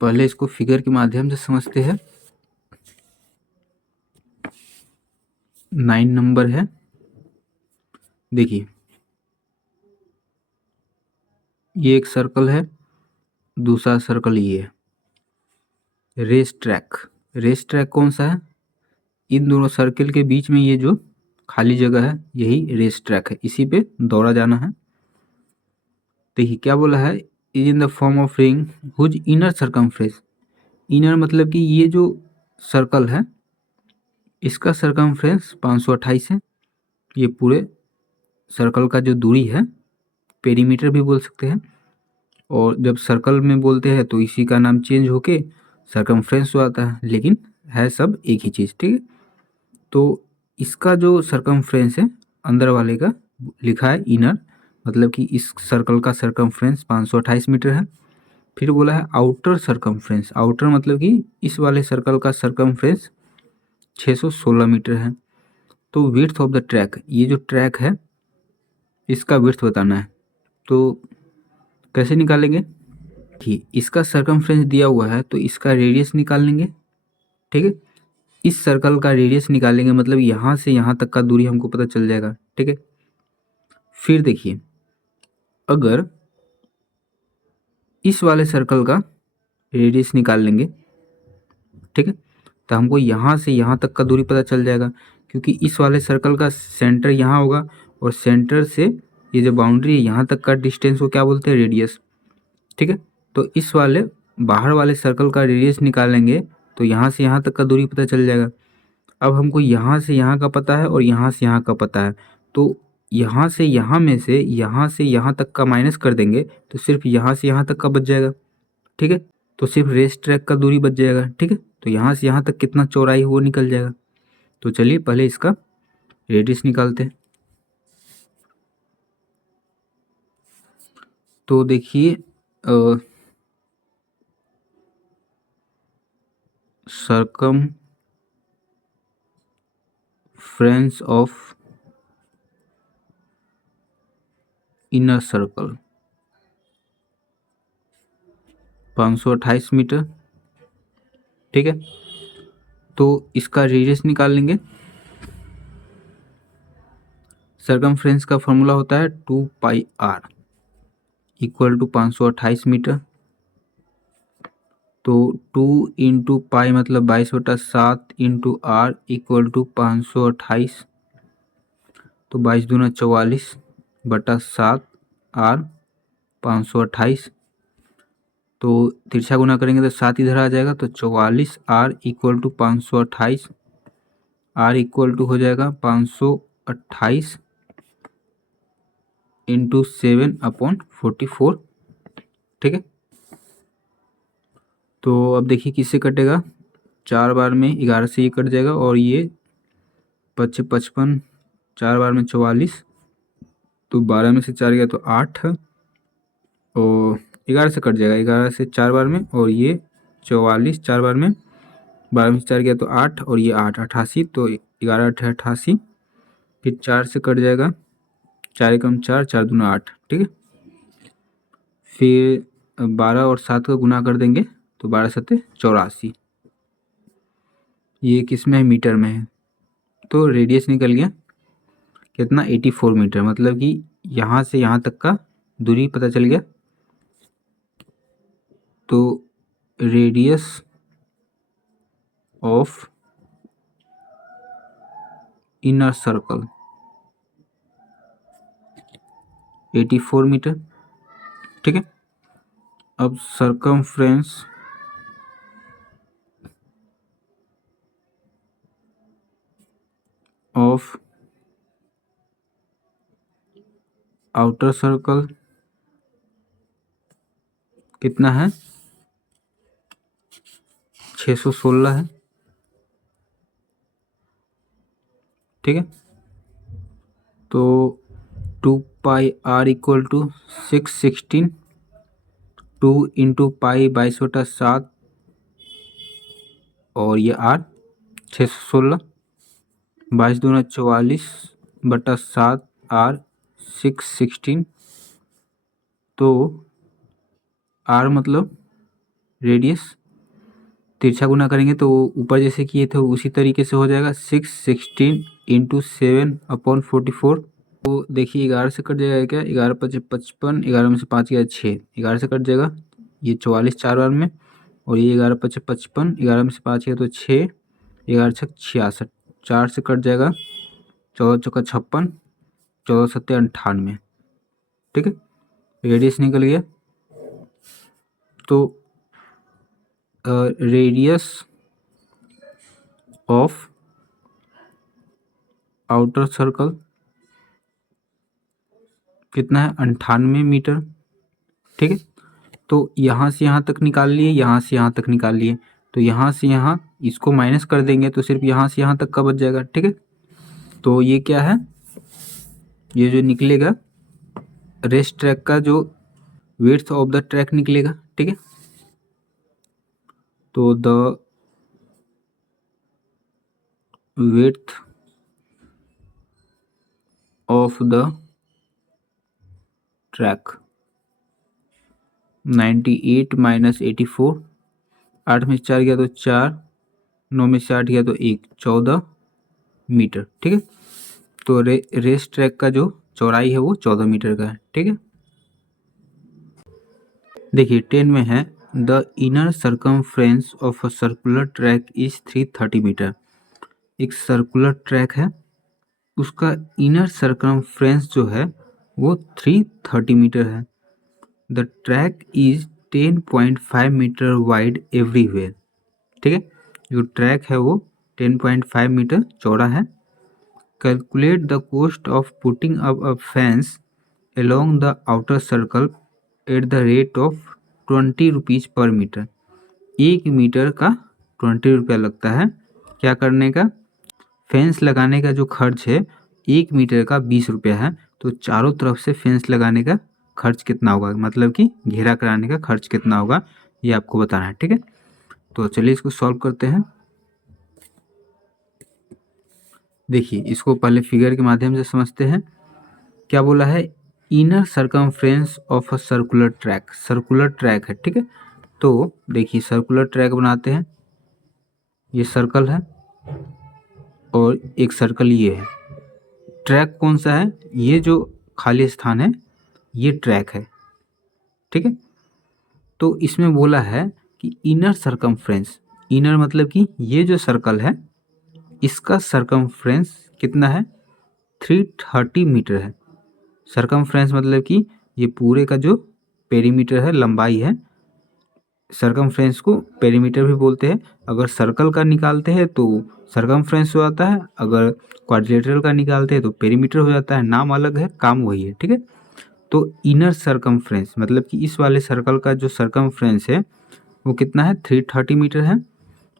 पहले इसको फिगर के माध्यम से समझते हैं। 9 नंबर है, देखिए ये एक सर्कल है, दूसरा सर्कल ये है। रेस ट्रैक, रेस ट्रैक कौन सा है? इन दोनों सर्कल के बीच में ये जो खाली जगह है यही रेस ट्रैक है, इसी पे दौड़ा जाना है। देखिए क्या बोला है, is in the form of ring whose inner circumference. Inner मतलब कि ये जो सर्कल है इसका सर्कमफ्रेंस 528 है। ये पूरे सर्कल का जो दूरी है, पेरीमीटर भी बोल सकते हैं। और जब सर्कल में बोलते हैं तो इसी का नाम चेंज होके सर्कमफ्रेंस हो आता है, लेकिन है सब एक ही चीज़। ठीक है, तो इसका जो सर्कमफ्रेंस है अंदर वाले का लिखा है इनर, मतलब कि इस सर्कल का सर्कमफ्रेंस 528 मीटर है। फिर बोला है आउटर सर्कमफ्रेंस, आउटर मतलब कि इस वाले सर्कल का सर्कमफ्रेंस 616 मीटर है। तो विड्थ ऑफ द ट्रैक, ये जो ट्रैक है इसका विड्थ बताना है। तो कैसे निकालेंगे कि इसका सर्कमफ्रेंस दिया हुआ है तो इसका रेडियस निकाल लेंगे। ठीक है, इस सर्कल का रेडियस निकालेंगे, मतलब यहाँ से यहाँ तक का दूरी हमको पता चल जाएगा। ठीक है, फिर देखिए अगर इस वाले सर्कल का रेडियस निकाल लेंगे, ठीक है, तो हमको यहाँ से यहाँ तक का दूरी पता चल जाएगा, क्योंकि इस वाले सर्कल का सेंटर यहाँ होगा और सेंटर से ये जो बाउंड्री है यहाँ तक का डिस्टेंस को क्या बोलते हैं, रेडियस। ठीक है, तो इस वाले बाहर वाले सर्कल का रेडियस निकालेंगे तो यहाँ से यहाँ तक का दूरी पता चल जाएगा। अब हमको यहाँ से यहाँ का पता है और यहाँ से यहाँ का पता है, तो यहाँ से यहाँ में से यहाँ से यहाँ तक का माइनस कर देंगे तो सिर्फ यहाँ से यहाँ तक का बच जाएगा। ठीक है, तो सिर्फ रेस ट्रैक का दूरी बच जाएगा। ठीक है, तो यहाँ से यहाँ तक कितना चौड़ाई वो निकल जाएगा। तो चलिए पहले इसका रेडियस निकालते हैं। तो देखिए circumference of inner circle 528 metre. ठीक है, तो इसका रेडियस निकाल लेंगे। सर्कमफ्रेंस का फॉर्मूला होता है 2πr इक्वल टू 528 मीटर। तो 2 इंटू पाई मतलब 22/7 इंटू आर इक्वल टू 528। तो 22 दूना 44/7 आर 528। तो तिरछा गुना करेंगे तो 7 इधर आ जाएगा, तो 44 r equal to 528। R equal to हो जाएगा 528 इंटू 7/44। ठीक है, तो अब देखिए किससे कटेगा, 4 बार में 11 से ये कट जाएगा और ये 55, 4 बार में 44, तो 12 में से 4 गया तो 8 और 11 से कट जाएगा, 11 से 4 बार में, और ये 44 4 बार में, 12 में से 4 गया तो 8 और ये 8 88, तो 11 8 88। फिर 4 से कट जाएगा, 4 एकम 4, 4 दूना 8। ठीक है, फिर 12 और 7 का गुना कर देंगे तो 12 7 84। ये किस में है, मीटर में है। तो रेडियस निकल गया कितना, 84 मीटर, मतलब कि यहाँ से यहाँ तक का दूरी पता चल गया। तो radius of inner circle 84 metre. ठीक है, अब सर्कमफ्रेंस ऑफ आउटर सर्कल कितना है, 616 है, ठीक है। तो 2πr = 616, 2 × पाई 22/7 और ये r 616, 22 दूना 44/7 r 616। तो r मतलब रेडियस, तिरछा गुना करेंगे तो ऊपर जैसे किए थे उसी तरीके से हो जाएगा। 616 × 7/44। तो देखिए 11 से कट जाएगा क्या, 11 × 5 = 55, 11 में से 5 गया 6, 11 से कट जाएगा। ये 44 4 बार में, और ये 11 × 5 = 55, 11 में से 5 गया तो 6, 11 × 6 = 66, 4 से कट जाएगा, 14 × 4 = 56, 14 × 7 = 98, ठीक है। रेडियस निकल गया। तो रेडियस ऑफ आउटर सर्कल कितना है, 98 मीटर, ठीक है। तो यहाँ से यहाँ तक निकाल लिए, यहाँ से यहाँ तक निकाल लिए, तो यहाँ से यहाँ इसको माइनस कर देंगे तो सिर्फ यहाँ से यहाँ तक का बच जाएगा, ठीक है। तो ये क्या है, ये जो निकलेगा रेस ट्रैक का जो विड्थ ऑफ द ट्रैक निकलेगा, ठीक है। तो the width of the track 98 - 84, 8 में से 4 गया तो 4, 9 में से 8 गया तो 1, 14 मीटर, ठीक है। तो रेस ट्रैक का जो चौड़ाई है वो 14 मीटर का है, ठीक है। देखिए 10 में है the inner circumference of a circular track is 330 metre. एक सर्कुलर ट्रैक है, उसका इनर सर्कमफ्रेंस जो है वो 330 मीटर है। The track is 10.5 metre wide everywhere, ठीक है। जो ट्रैक है वो 10.5 मीटर चौड़ा है। Calculate the cost of putting up a fence along the outer circle at the rate of 20 rupees पर मीटर। 1 मीटर का 20 रुपया लगता है क्या करने का, फेंस लगाने का जो खर्च है 1 मीटर का 20 रुपया है। तो चारों तरफ से फेंस लगाने का खर्च कितना होगा, मतलब कि घेरा कराने का खर्च कितना होगा, ये आपको बताना है, ठीक है। तो चलिए इसको सॉल्व करते हैं। देखिए इसको पहले फिगर के माध्यम से समझते हैं। क्या बोला है, inner circumference of a circular track, circular track है, ठीक है। तो देखिए सर्कुलर ट्रैक बनाते हैं, ये सर्कल है और एक सर्कल ये है। ट्रैक कौन सा है, ये जो खाली स्थान है ये ट्रैक है, ठीक है। तो इसमें बोला है कि इनर सर्कमफ्रेंस, इनर मतलब कि ये जो सर्कल है इसका सर्कमफ्रेंस कितना है, 330 मीटर है। सर्कमफ्रेंस मतलब कि ये पूरे का जो पेरीमीटर है, लंबाई है। सर्कमफ्रेंस को पेरीमीटर भी बोलते हैं। अगर सर्कल का निकालते हैं तो सर्कमफ्रेंस हो जाता है, अगर क्वाड्रिलेटरल का निकालते हैं तो पेरीमीटर हो जाता है। नाम अलग है, काम वही है, ठीक है। तो इनर सर्कमफ्रेंस मतलब कि इस वाले सर्कल का जो सर्कमफ्रेंस है वो कितना है, 330 मीटर है।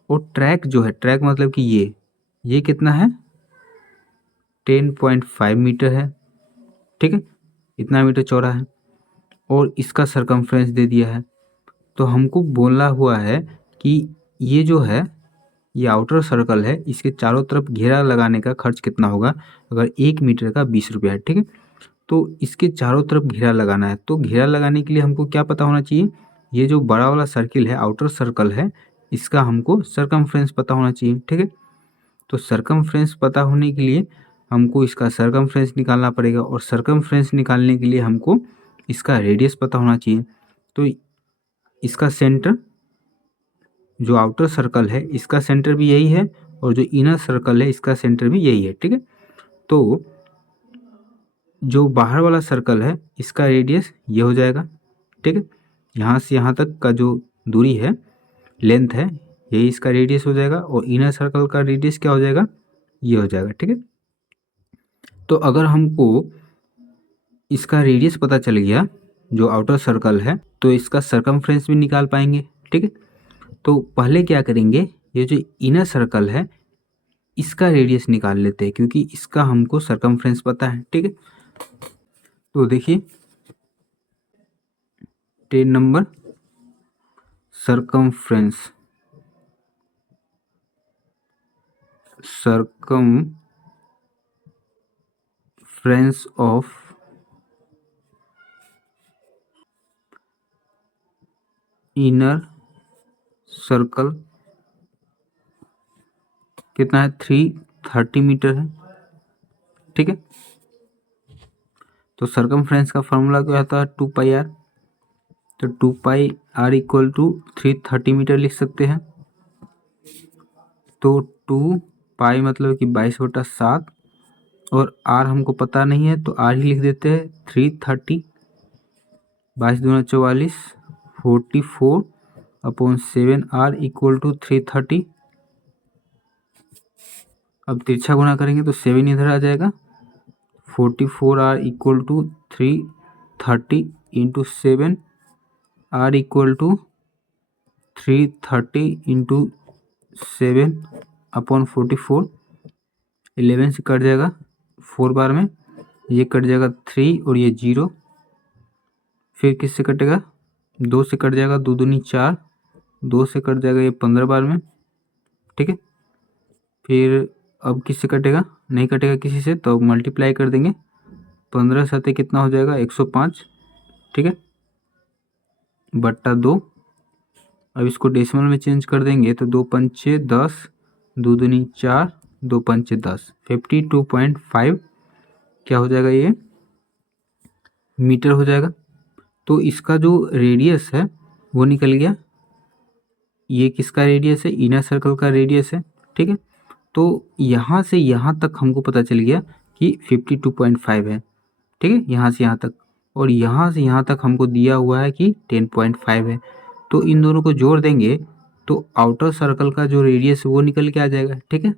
और ट्रैक जो है, ट्रैक मतलब कि ये कितना है, 10.5 मीटर है, ठीक है। इतना मीटर चौड़ा है और इसका सर्कमफ्रेंस दे दिया है। तो हमको बोला हुआ है कि ये जो है ये आउटर सर्कल है, इसके चारों तरफ घेरा लगाने का खर्च कितना होगा। अगर 1 मीटर का 20 रुपया है, ठीक है। तो इसके चारों तरफ घेरा लगाना है, तो घेरा लगाने के लिए हमको क्या पता होना चाहिए, ये जो बड़ा वाला सर्किल है आउटर सर्कल है इसका हमको सर्कमफ्रेंस पता होना चाहिए, ठीक है। तो सर्कमफ्रेंस पता होने के लिए हमको इसका सर्कमफ्रेंस निकालना पड़ेगा, और सर्कमफ्रेंस निकालने के लिए हमको इसका रेडियस पता होना चाहिए। तो इसका सेंटर, जो आउटर सर्कल है इसका सेंटर भी यही है, और जो इनर सर्कल है इसका सेंटर भी यही है, ठीक है। तो जो बाहर वाला सर्कल है इसका रेडियस ये हो जाएगा, ठीक है। यहाँ से यहाँ तक का जो दूरी है, लेंथ है, यही इसका रेडियस हो जाएगा। और इनर सर्कल का रेडियस क्या हो जाएगा, ये हो जाएगा, ठीक है। तो अगर हमको इसका रेडियस पता चल गया जो आउटर सर्कल है, तो इसका सरकमफ्रेंस भी निकाल पाएंगे। ठीक है, तो पहले क्या करेंगे, ये जो इनर सर्कल है इसका रेडियस निकाल लेते हैं, क्योंकि इसका हमको सरकमफ्रेंस पता है। ठीक है, तो देखिए 10 number circumference of inner circle कितना है, 330 मीटर है। ठीक है, तो सरकमफ्रेंस का फॉर्मूला क्या होता है, 2πr, तो 2πr इक्वल टू 330 मीटर लिख सकते हैं। तो 2π मतलब कि 22/7, और r हमको पता नहीं है तो r ही लिख देते हैं 330, 22 दूना 44, 44/7r इक्वल टू 330। अब तिरछा गुना करेंगे तो 7 इधर आ जाएगा, 44r equal to 330 into 7, r equal to 330 into 7/44, 11 से कट जाएगा 4 बार में, ये कट जाएगा 3 और ये 0, फिर किससे कटेगा, 2 से कट जाएगा, 2 दूनी 4, 2 से कट जाएगा ये 15 बार में। ठीक है, फिर अब किससे कटेगा, नहीं कटेगा किसी से, तो मल्टीप्लाई कर देंगे, 15 साथ कितना हो जाएगा 105। ठीक है, बट्टा 2। अब इसको डेसिमल में चेंज कर देंगे तो 2 पंचे 10, 2 दूनी 4, 2 पंचे 10, 52.5 क्या हो जाएगा, ये मीटर हो जाएगा। तो इसका जो रेडियस है वो निकल गया, ये किसका रेडियस है, इनर सर्कल का रेडियस है। ठीक है, तो यहाँ से यहाँ तक हमको पता चल गया कि 52.5 है। ठीक है, यहाँ से यहाँ तक, और यहाँ से यहाँ तक हमको दिया हुआ है कि 10.5 है। तो इन दोनों को जोड़ देंगे तो आउटर सर्कल का जो रेडियस वो निकल के आ जाएगा। ठीक है,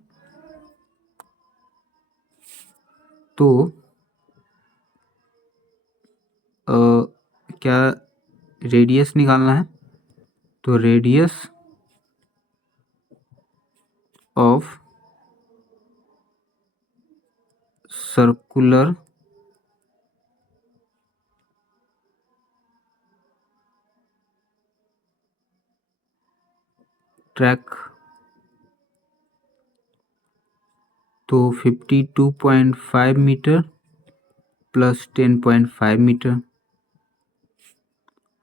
तो क्या रेडियस निकालना है, तो रेडियस ऑफ सर्कुलर ट्रैक, तो 52.5 मीटर प्लस 10.5 मीटर,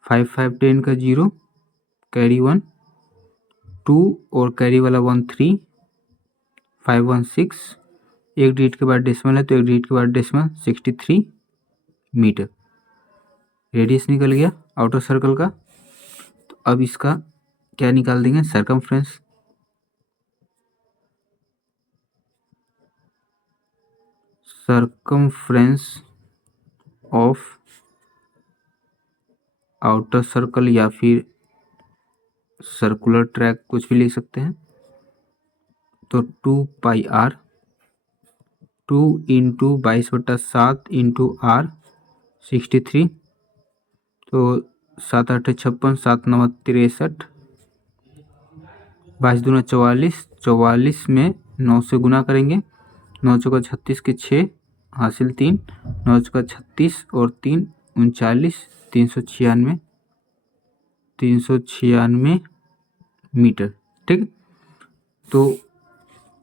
5 5 10 का 0, कैरी 1 2 और कैरी वाला 1 3, 5 1 6, एक डिजिट के बाद डेसिमल है तो एक डिजिट के बाद डेसिमल, 63 मीटर रेडियस निकल गया आउटर सर्कल का। तो अब इसका क्या निकाल देंगे, circumference. Circumference of outer circle या फिर सर्कुलर ट्रैक, कुछ भी लिख सकते हैं। तो 2πr, 2 इंटू 22/7 इंटू r 63, तो 7 8 56, 7 9 63, 22 दूना 44, 44 में 9 से गुना करेंगे, 9 चौका 36 के 6 हासिल 3, 9 चौका 36 और 3 39, 396 मीटर। ठीक, तो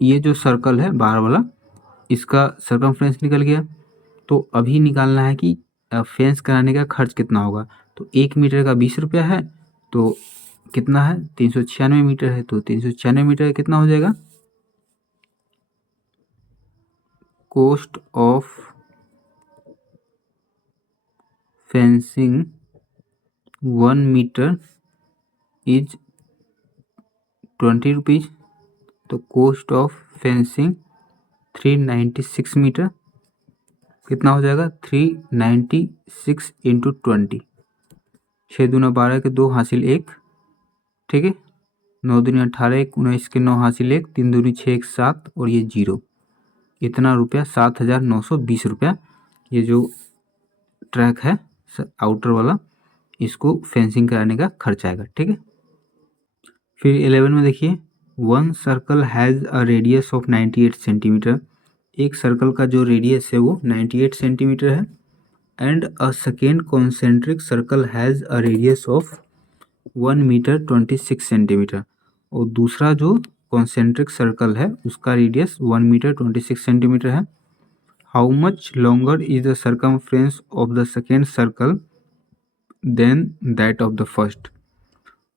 ये जो सर्कल है बाहर वाला, इसका सरकमफ्रेंस निकल गया। तो अभी निकालना है कि फेंस कराने का खर्च कितना होगा। तो 1 मीटर का 20 रुपया है, तो कितना है, 396 मीटर है, तो 396 मीटर कितना हो जाएगा, cost of fencing 1 metre is 20 rupees. तो कॉस्ट ऑफ फेंसिंग 396 मीटर कितना हो जाएगा, 396 इंटू 20, 6 दूना 12 के 2 हासिल 1। ठीक है, 9 दूनी 18, 19 के 9 हासिल 1, 3 दूनी 6 1 7 और ये 0, इतना रुपया 7,920 रुपया ये जो ट्रैक है आउटर वाला, इसको फेंसिंग कराने का खर्च आएगा। ठीक है। फिर 11 में देखिए, one circle has a radius of 98 centimetre. एक सर्कल का जो रेडियस है वो 98 सेंटीमीटर है। And a second concentric circle has a radius of 1 metre 26 centimetre. और दूसरा जो कॉन्सेंट्रिक सर्कल है उसका रेडियस 1 मीटर 26 सेंटीमीटर है। How much longer is the circumference of the second circle than that of the first.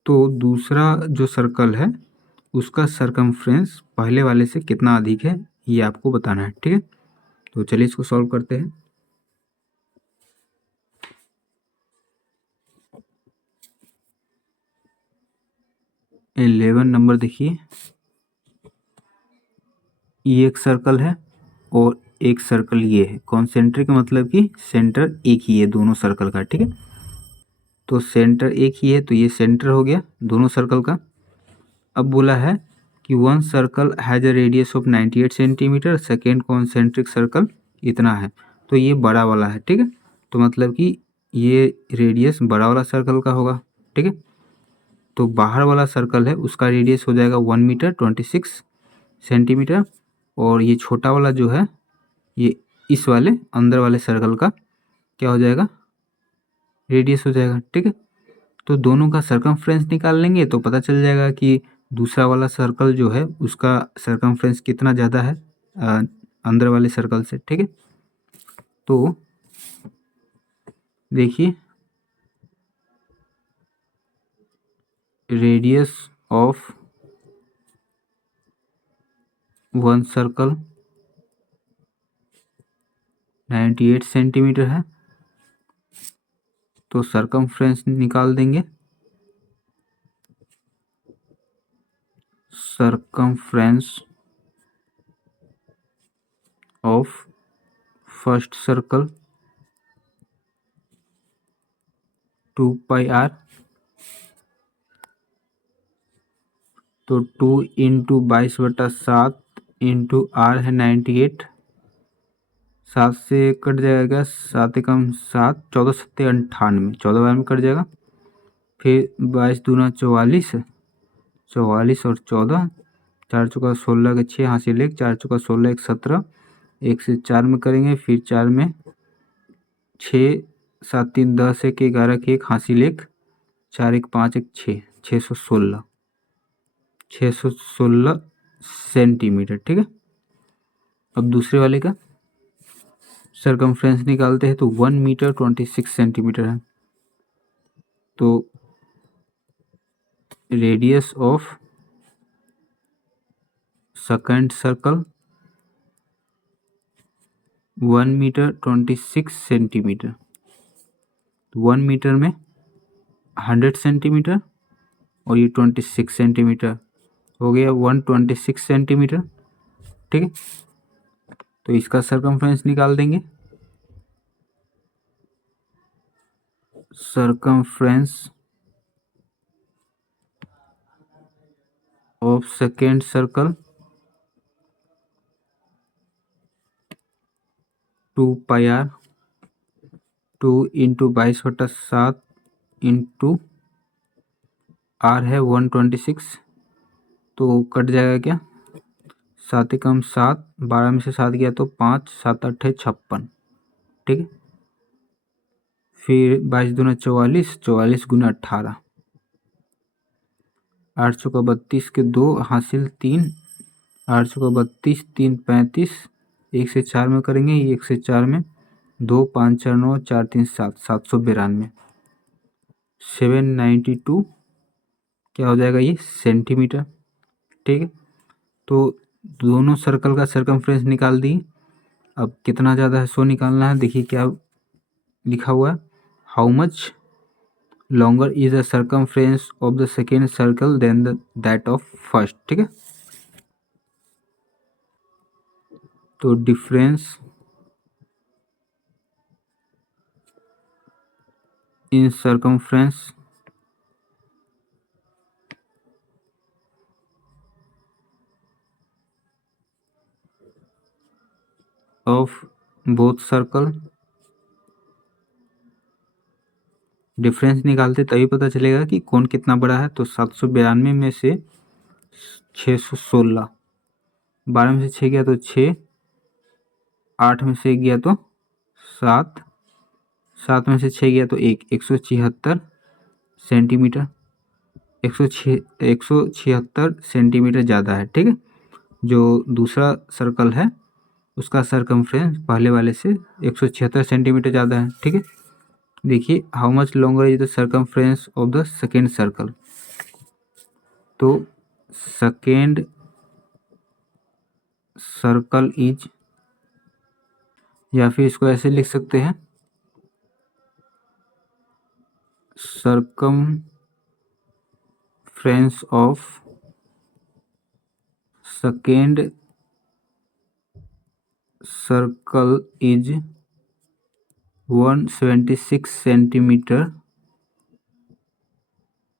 तो दूसरा जो circle है उसका सर्कमफ्रेंस पहले वाले से कितना अधिक है ये आपको बताना है। ठीक है। तो चलिए इसको सॉल्व करते हैं। इलेवन नंबर देखिए, ये एक सर्कल है और एक सर्कल ये है। कॉन्सेंट्रिक मतलब कि सेंटर एक ही है दोनों सर्कल का। ठीक है। तो सेंटर एक ही है तो ये सेंटर हो गया दोनों सर्कल का। अब बोला है कि one circle has a radius of 98 centimetre, second concentric circle इतना है। तो ये बड़ा वाला है। ठीक है। तो मतलब कि ये रेडियस बड़ा वाला सर्कल का होगा। ठीक है। तो बाहर वाला सर्कल है उसका रेडियस हो जाएगा 1 मीटर 26 सेंटीमीटर। और ये छोटा वाला जो है ये इस वाले अंदर वाले सर्कल का क्या हो जाएगा, रेडियस हो जाएगा। ठीक है। तो दोनों का सर्कमफ्रेंस निकाल लेंगे तो पता चल जाएगा कि दूसरा वाला सर्कल जो है उसका सर्कमफ्रेंस कितना ज़्यादा है अंदर वाले सर्कल से। ठीक है। तो देखिए, radius of one circle 98 centimetre है तो सर्कमफ्रेंस निकाल देंगे। Circumference of first circle 2 pi r. तो 2 इंटू 22/7 इंटू आर है 98। 7 से कट जाएगा, 7 एकम 7, 14 सत्ते 98, 14 बार में कट जाएगा। फिर 22 दूना 44, 44 और 14, 4 चौका 16 के 6 हासिल 1, 4 चौका 16 1 17, 1 से 4 में करेंगे, फिर 4 में 6, 7 3 10 1 11 के 1 हासिल 1, 4 1 5 1 6, 616 सेंटीमीटर। ठीक है। अब दूसरे वाले का सर्कमफ्रेंस निकालते हैं तो 1 मीटर 26 सेंटीमीटर है। तो radius of second circle 1 metre 26 centimetre. 1 metre में 100 सेंटीमीटर और ये 26 सेंटीमीटर हो गया 126 सेंटीमीटर। ठीक है। तो इसका सर्कमफ्रेंस निकाल देंगे। Circumference of second circle 2 pi r, 2 into 22/7 into are है 126। तो कट जाएगा क्या, 7 एकम 7, 12 में से 7 गया तो 5, 7 8 56। ठीक है। फिर 22 दूना 44, 44 गुना 18, 8 चौका 32 के 2 हासिल 3, 8 चौका 32, 3 35, 1 से 4 में करेंगे, 1 से 4 में 2 5 4 9 4 3 7, 792, 792 क्या हो जाएगा ये सेंटीमीटर। ठीक है। तो दोनों सर्कल का सर्कमफ्रेंस निकाल दिए। अब कितना ज़्यादा है सो निकालना है। देखिए क्या लिखा हुआ है, how much longer is the circumference of the second circle than that of first. ठीक है। तो difference in circumference of both circle difference निकालते तभी पता चलेगा कि कौन कितना बड़ा है। तो 792 में से 616, 12 में से 6 गया तो 6, 8 में से 1 गया तो 7, 7 में से 6 गया तो 176 सेंटीमीटर, 176 सेंटीमीटर ज़्यादा है। ठीक है, जो दूसरा सर्कल है उसका सरकमफ्रेंस पहले वाले से 176 सेंटीमीटर ज़्यादा है। ठीक है, देखिए how much longer is the circumference of the second circle. तो सेकेंड सर्कल इज, या फिर इसको ऐसे लिख सकते हैं, circumference of second circle is 176 centimetre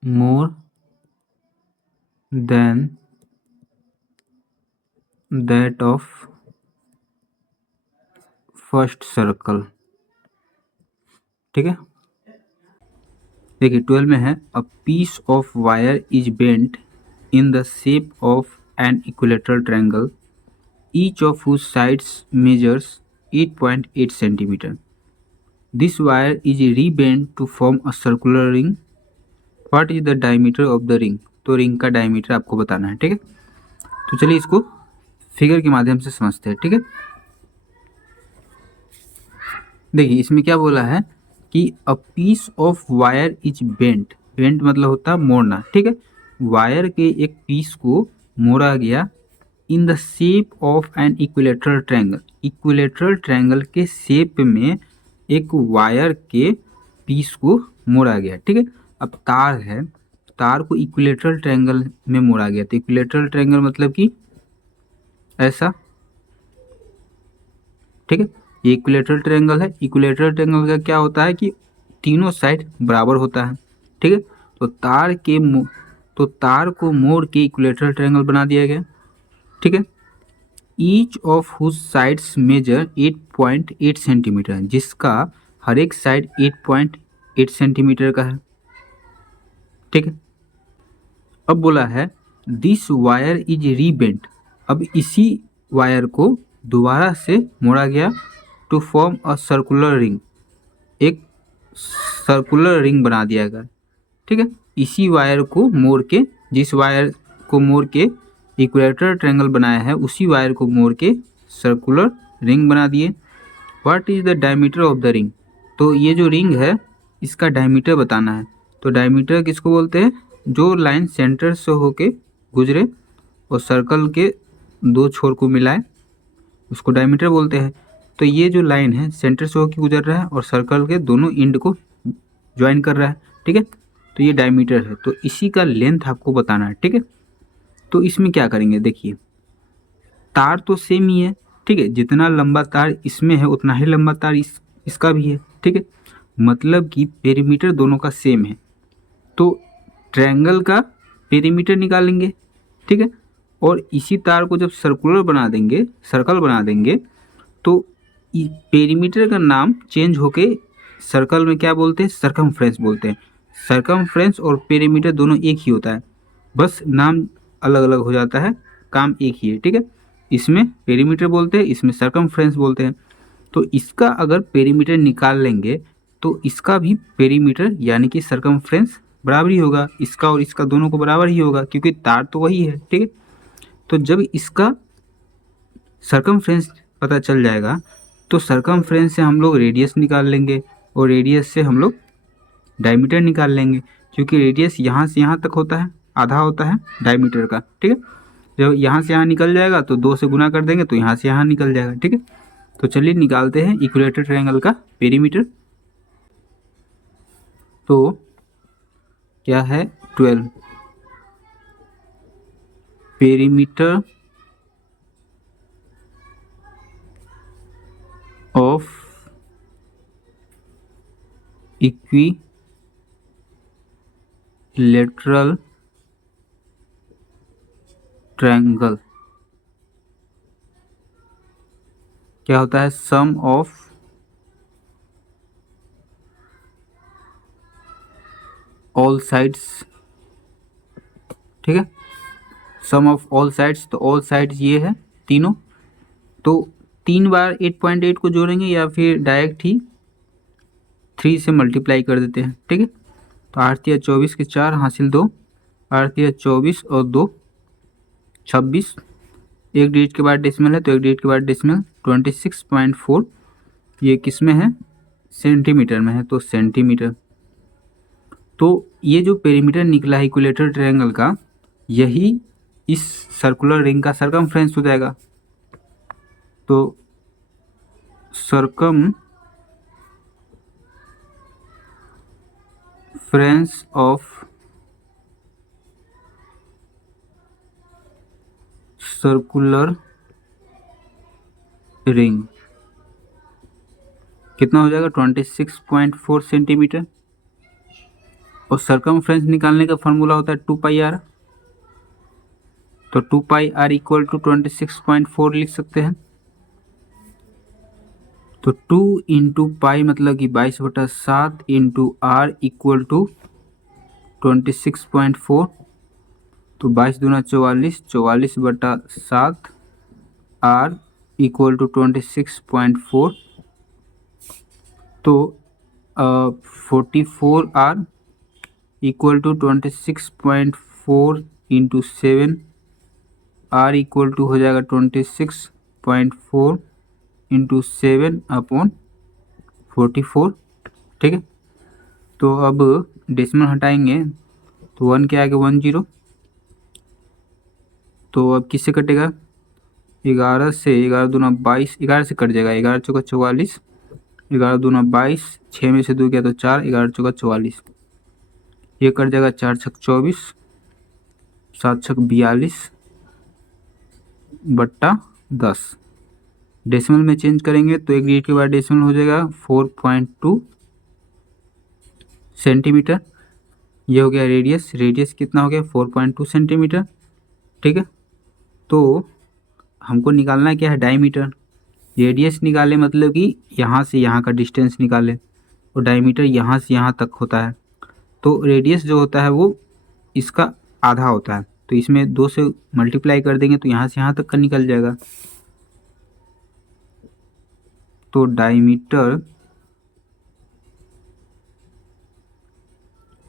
more than that of first circle। ठीक है, देखिए 12 में है a piece of wire is bent in the shape of an equilateral triangle each of whose sides measures 8.8 centimetre. This wire is rebent to form a circular ring. What is the diameter of the ring. तो ring का diameter आपको बताना है। ठीक है, तो चलिए इसको फिगर के माध्यम से समझते हैं। ठीक है, देखिए इसमें क्या बोला है कि a piece of wire is bent, bent मतलब होता है मोड़ना। ठीक है, वायर के एक पीस को मोड़ा गया इन the shape of an equilateral triangle, equilateral triangle के शेप में एक वायर के पीस को मोड़ा गया। ठीक है, अब तार है, तार को इक्विलेटरल ट्रायंगल में मोड़ा गया। तो इक्विलेटरल ट्रायंगल मतलब कि ऐसा। ठीक है, ये इक्विलेटरल ट्रायंगल है। इक्विलेटरल ट्रायंगल का क्या होता है कि तीनों साइड बराबर होता है। ठीक है, तो तार को मोड़ के इक्विलेटरल ट्रायंगल बना दिया गया। ठीक है, each of whose sides measure 8.8 centimetre, जिसका हर एक साइड 8.8 सेंटीमीटर का है। ठीक है, अब बोला है दिस वायर इज रीबेंट, अब इसी वायर को दोबारा से मोड़ा गया to form a circular ring, एक सर्कुलर रिंग बना दिया गया। ठीक है, इसी वायर को मोड़ के, जिस वायर को मोड़ के इक्वेटर ट्रायंगल बनाया है उसी वायर को मोड़ के सर्कुलर रिंग बना दिए। What is the diameter of the ring. तो ये जो रिंग है इसका डायमीटर बताना है। तो डायमीटर किसको बोलते हैं, जो लाइन सेंटर से होके गुजरे और सर्कल के दो छोर को मिलाए उसको डायमीटर बोलते हैं। तो ये जो लाइन है सेंटर से होके गुजर रहा है और सर्कल के दोनों एंड को ज्वाइन कर रहा है। ठीक है, तो ये डायमीटर है। तो इसी का लेंथ आपको बताना है। ठीक है, तो इसमें क्या करेंगे, देखिए तार तो सेम ही है। ठीक है, जितना लंबा तार इसमें है उतना ही लंबा तार इसका भी है। ठीक है, मतलब कि पेरीमीटर दोनों का सेम है। तो ट्रायंगल का पेरीमीटर निकालेंगे। ठीक है, और इसी तार को जब सर्कुलर बना देंगे, सर्कल बना देंगे, तो पेरीमीटर का नाम चेंज होके सर्कल में क्या बोलते हैं, सरकमफ्रेंस बोलते हैं। सरकमफ्रेंस और पेरीमीटर दोनों एक ही होता है, बस नाम अलग अलग हो जाता है, काम एक ही है। ठीक है, इसमें पेरीमीटर बोलते हैं, इसमें सरकमफ्रेंस बोलते हैं। तो इसका अगर पेरीमीटर निकाल लेंगे तो इसका भी पेरीमीटर यानी कि सरकमफ्रेंस बराबर ही होगा, इसका और इसका दोनों को बराबर ही होगा क्योंकि तार तो वही है। ठीक है, तो जब इसका सरकमफ्रेंस पता चल जाएगा तो सरकमफ्रेंस से हम लोग रेडियस निकाल लेंगे और रेडियस से हम लोग डायमीटर निकाल लेंगे, क्योंकि रेडियस यहाँ से यहाँ तक होता है, आधा होता है डायमीटर का। ठीक है, जब यहाँ से यहाँ निकल जाएगा तो 2 से गुना कर देंगे तो यहाँ से यहाँ निकल जाएगा। ठीक है, तो चलिए निकालते हैं इक्विलेटरल ट्रायंगल का पेरीमीटर। तो क्या है, 12 पेरीमीटर ऑफ इक्विलेटरल ट्रायंगल क्या होता है, सम ऑफ ऑल साइड्स, ठीक है, सम ऑफ ऑल साइड्स, तो ऑल साइड्स ये है तीनों, तो 3 बार 8.8 को जोड़ेंगे या फिर डायरेक्ट ही 3 से मल्टीप्लाई कर देते हैं, ठीक है। तो 8 या 24 के 4 हासिल 2, 8 या 24 और 2 26, एक डिजिट के बाद डेसिमल है तो एक डिजिट के बाद डेसिमल, 26.4 ये किस में है, सेंटीमीटर में है, तो सेंटीमीटर। तो ये जो पेरीमीटर निकला है इक्विलेटरल ट्रायंगल का, यही इस सर्कुलर रिंग का सरकमफ्रेंस हो जाएगा। तो सरकमफ्रेंस ऑफ सर्कुलर रिंग कितना हो जाएगा, 26.4 सेंटीमीटर। और सरकमफ्रेंस निकालने का फॉर्मूला होता है 2πr, तो 2πr इक्वल टू 26.4 लिख सकते हैं। तो 2 इंटू पाई मतलब कि 22/7 इंटू आर इक्वल टू 26.4, तो 22 दूना 44, 44/7 आर इक्वल टू 26.4, तो 44R equal to 26.4 into 7, R equal to हो जाएगा 26.4 इंटू 7/44, ठीक है। तो अब डेसिमल हटाएंगे तो 1 के आगे 10, तो अब किससे कटेगा, 11 से, 11 दूना 22, 11 से कट जाएगा, 11 चौका 44, 11 दूना 22, 6 में से 2 गया तो 4, 11 चौका 44, ये कट जाएगा, 4 छक 24, 7 छक 42/10। डेसिमल में चेंज करेंगे तो एक डिजिट के बाद डेसिमल हो जाएगा 4.2 सेंटीमीटर। ये हो गया रेडियस, रेडियस कितना हो गया 4.2 सेंटीमीटर, ठीक है। तो हमको निकालना क्या है, डायमीटर। रेडियस निकाले मतलब कि यहाँ से यहाँ का डिस्टेंस निकाले, और डायमीटर यहाँ से यहाँ तक होता है। तो रेडियस जो होता है वो इसका आधा होता है, तो इसमें 2 से मल्टीप्लाई कर देंगे तो यहाँ से यहाँ तक का निकल जाएगा। तो diameter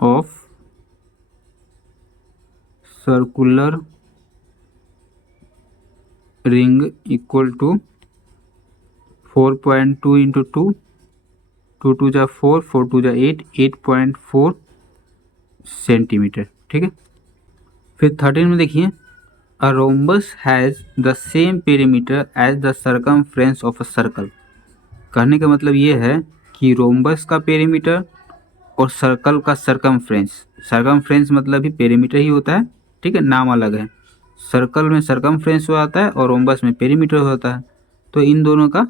of circular ring equal to 4.2 into 2, 2 2 जा 4, 4 2 जा 8, 8.4 सेंटीमीटर, ठीक है। फिर 13 में देखिए, a rhombus has the same perimeter as the circumference of a circle. कहने का मतलब ये है कि रोम्बस का पेरीमीटर और सर्कल का सर्कमफ्रेंस, सर्कमफ्रेंस मतलब भी पेरीमीटर ही होता है, ठीक है, नाम अलग है। सर्कल में सर्कमफ्रेंस हो जाता है और रोम्बस में पेरीमीटर होता है, तो इन दोनों का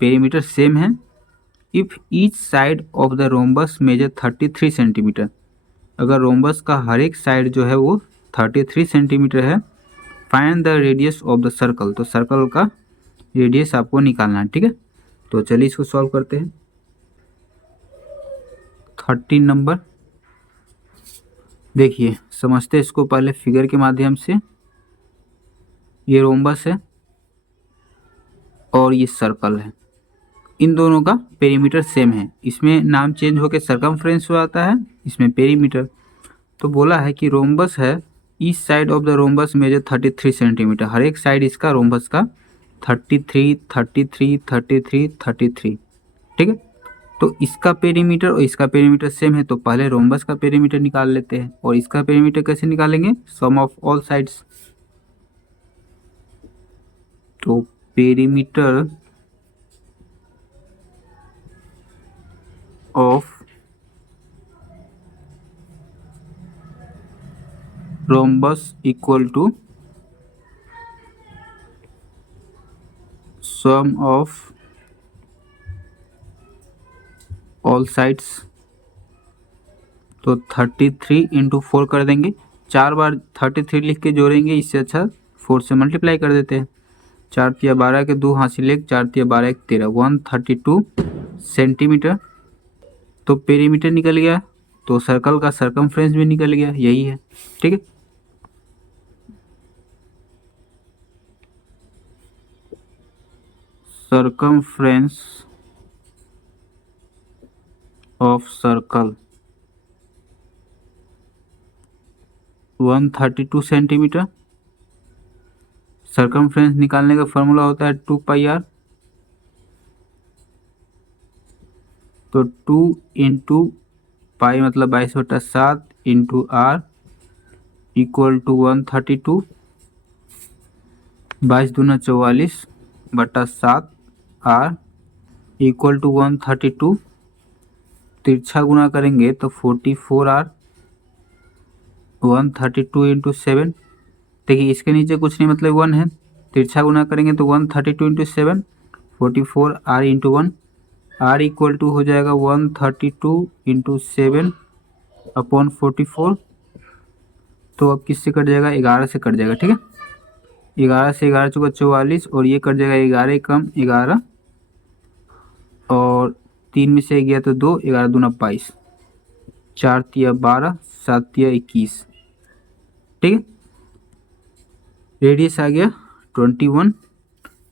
पेरीमीटर सेम है। If each side of the rhombus measure 33 centimetre, अगर रोम्बस का हर एक साइड जो है वो 33 सेंटीमीटर है, find the radius of the circle, तो सर्कल का रेडियस आपको निकालना है, ठीक है। तो चलिए इसको सॉल्व करते हैं। 13 नंबर देखिए, समझते हैं इसको पहले फिगर के माध्यम से। ये रोम्बस है और ये सर्कल है, इन दोनों का पेरीमीटर सेम है। इसमें नाम चेंज होकर सर्कमफ्रेंस हो जाता है, इसमें पेरीमीटर। तो बोला है कि रोम्बस है, each side of the rhombus measure 33 centimetre, हर एक साइड इसका रोम्बस का 33 33 33 33, ठीक है। तो इसका पेरीमीटर और इसका पेरीमीटर सेम है, तो पहले रोम्बस का पेरीमीटर निकाल लेते हैं। और इसका पेरीमीटर कैसे निकालेंगे, सम ऑफ ऑल साइड्स। तो perimeter of rhombus equal to sum of all sides. तो 33 इंटू 4 कर देंगे, 4 बार 33 लिख के जोड़ेंगे, इससे अच्छा 4 से मल्टीप्लाई कर देते हैं। 4 तिया 12 के 2 हासिल 1, 4 तिया 12 13, 132 सेंटीमीटर। तो पेरीमीटर निकल गया तो सर्कल का सर्कमफ्रेंस भी निकल गया, यही है। ठीक है, circumference of circle 132 centimetre. Circumference निकालने का फॉर्मूला होता है 2πr, तो 2 इंटू पाई मतलब 22/7 इंटू r इक्वल टू 132, 22 दूना 44/7 r इक्वल टू 132। तिरछा गुना करेंगे तो 44r, 132 इंटू 7। देखिए इसके नीचे कुछ नहीं मतलब 1 है, तिरछा गुना करेंगे तो 132 into 7, 44r into 1, r equal to हो जाएगा 132 इंटू 7 अपॉन 44। तो अब किससे कट जाएगा, 11 से कट जाएगा। ठीक है, 11 से 11 चौका 44 और ये कट जाएगा 11 कम 11 और 3 में से गया तो 2, 11 दूना 22, 4 तिया 12, 7 तिया 21। ठीक है, रेडियस आ गया 21।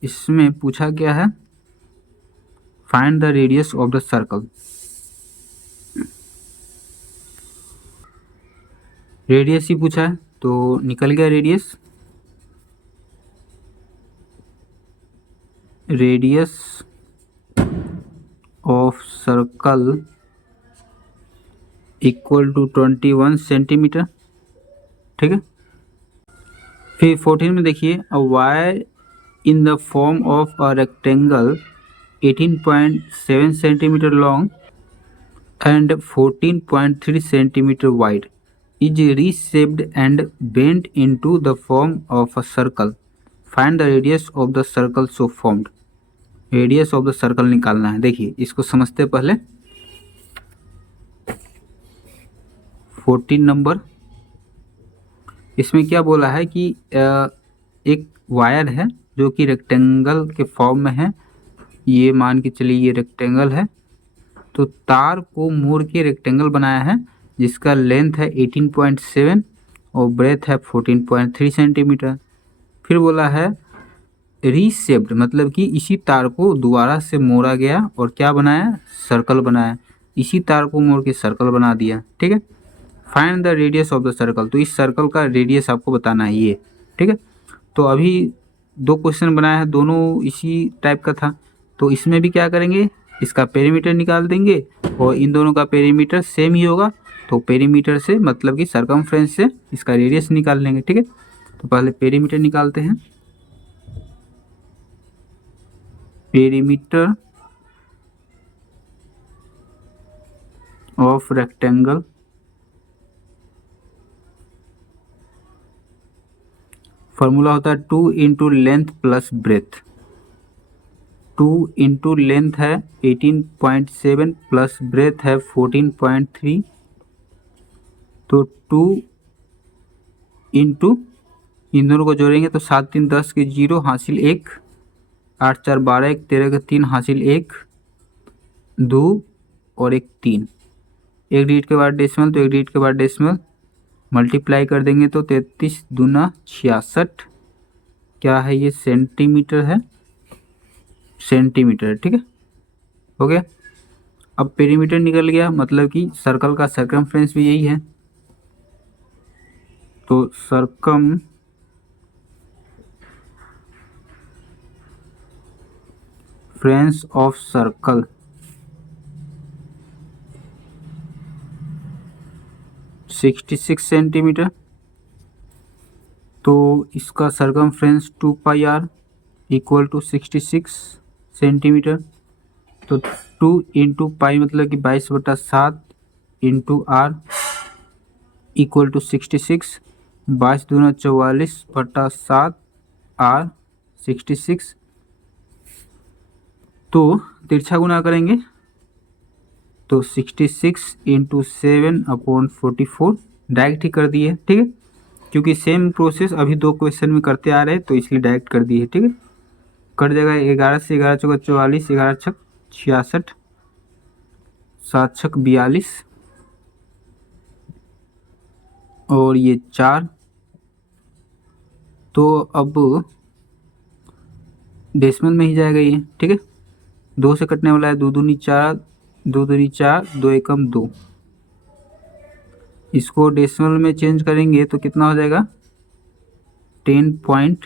इसमें पूछा क्या है, find the radius of the circle. Radius ही पूछा है तो निकल गया radius. Radius of circle equal to 21 centimetre. ठीक है, फिर 14 में देखिए, a wire in the form of a rectangle 18.7 centimetre long and 14.3 centimeter wide is reshaped and bent into the form of a circle. Find the radius of the circle so formed. Radius of the circle निकालना है। देखिए इसको समझते पहले 14 number, इसमें क्या बोला है कि एक वायर है जो कि रेक्टेंगल के फॉर्म में है। ये मान के चलिए ये रेक्टेंगल है, तो तार को मोड़ के रेक्टेंगल बनाया है जिसका लेंथ है 18.7 और ब्रेथ है 14.3 सेंटीमीटर। फिर बोला है रीशेप्ड, मतलब कि इसी तार को दोबारा से मोड़ा गया और क्या बनाया, सर्कल बनाया। इसी तार को मोड़ के सर्कल बना दिया। ठीक है, find the radius of the circle, तो इस सर्कल का रेडियस आपको बताना है ये। ठीक है, तो अभी 2 क्वेश्चन बनाया है, दोनों इसी टाइप का था, तो इसमें भी क्या करेंगे, इसका पेरीमीटर निकाल देंगे और इन दोनों का पेरीमीटर सेम ही होगा, तो पेरीमीटर से मतलब कि सर्कमफ्रेंस से इसका रेडियस निकाल लेंगे। ठीक है, तो पहले पेरीमीटर निकालते हैं। पेरीमीटर ऑफ रेक्टेंगल फॉर्मूला होता है 2 into length plus breadth. 2 into length है 18.7 प्लस ब्रेथ है 14.3, तो 2 इंटू इन दोनों को जोड़ेंगे तो 7 3 10 के 0 हासिल 1, 8 4 12 1 13 के 3 हासिल 1 2 और 1 3, एक डिजिट के बाद डेसिमल तो एक डिजिट के बाद डेसिमल, मल्टीप्लाई कर देंगे तो 33 दूना 66, क्या है ये सेंटीमीटर है, सेंटीमीटर। ठीक है, हो गया। अब पेरीमीटर निकल गया, मतलब कि सर्कल का सर्कमफ्रेंस भी यही है, तो सर्कम फ्रेंस ऑफ सर्कल 66 सेंटीमीटर, तो इसका circumference 2πr equal to 66 centimetre. तो 2 इंटू पाई मतलब कि 22/7 इंटू r इक्वल टू 66, 22 दूना 44/7 r 66। तो तिरछा गुना करेंगे तो 66 इंटू 7 अपॉन 44, डायरेक्ट ही कर दिए। ठीक है, क्योंकि सेम प्रोसेस अभी 2 क्वेश्चन में करते आ रहे हैं तो इसलिए डायरेक्ट कर दिए। ठीक है, कट जाएगा 11 से 11 चौका 44, 11 छक 66, 7 छक 42, और ये 4, तो अब डेसिमल में ही जाएगा ये, ठीक है। 2 से कटने वाला है, 2 दूनी 4, 2 दूनी 4, 2 एकम 2। इसको डेसिमल में चेंज करेंगे तो कितना हो जाएगा, 10.5,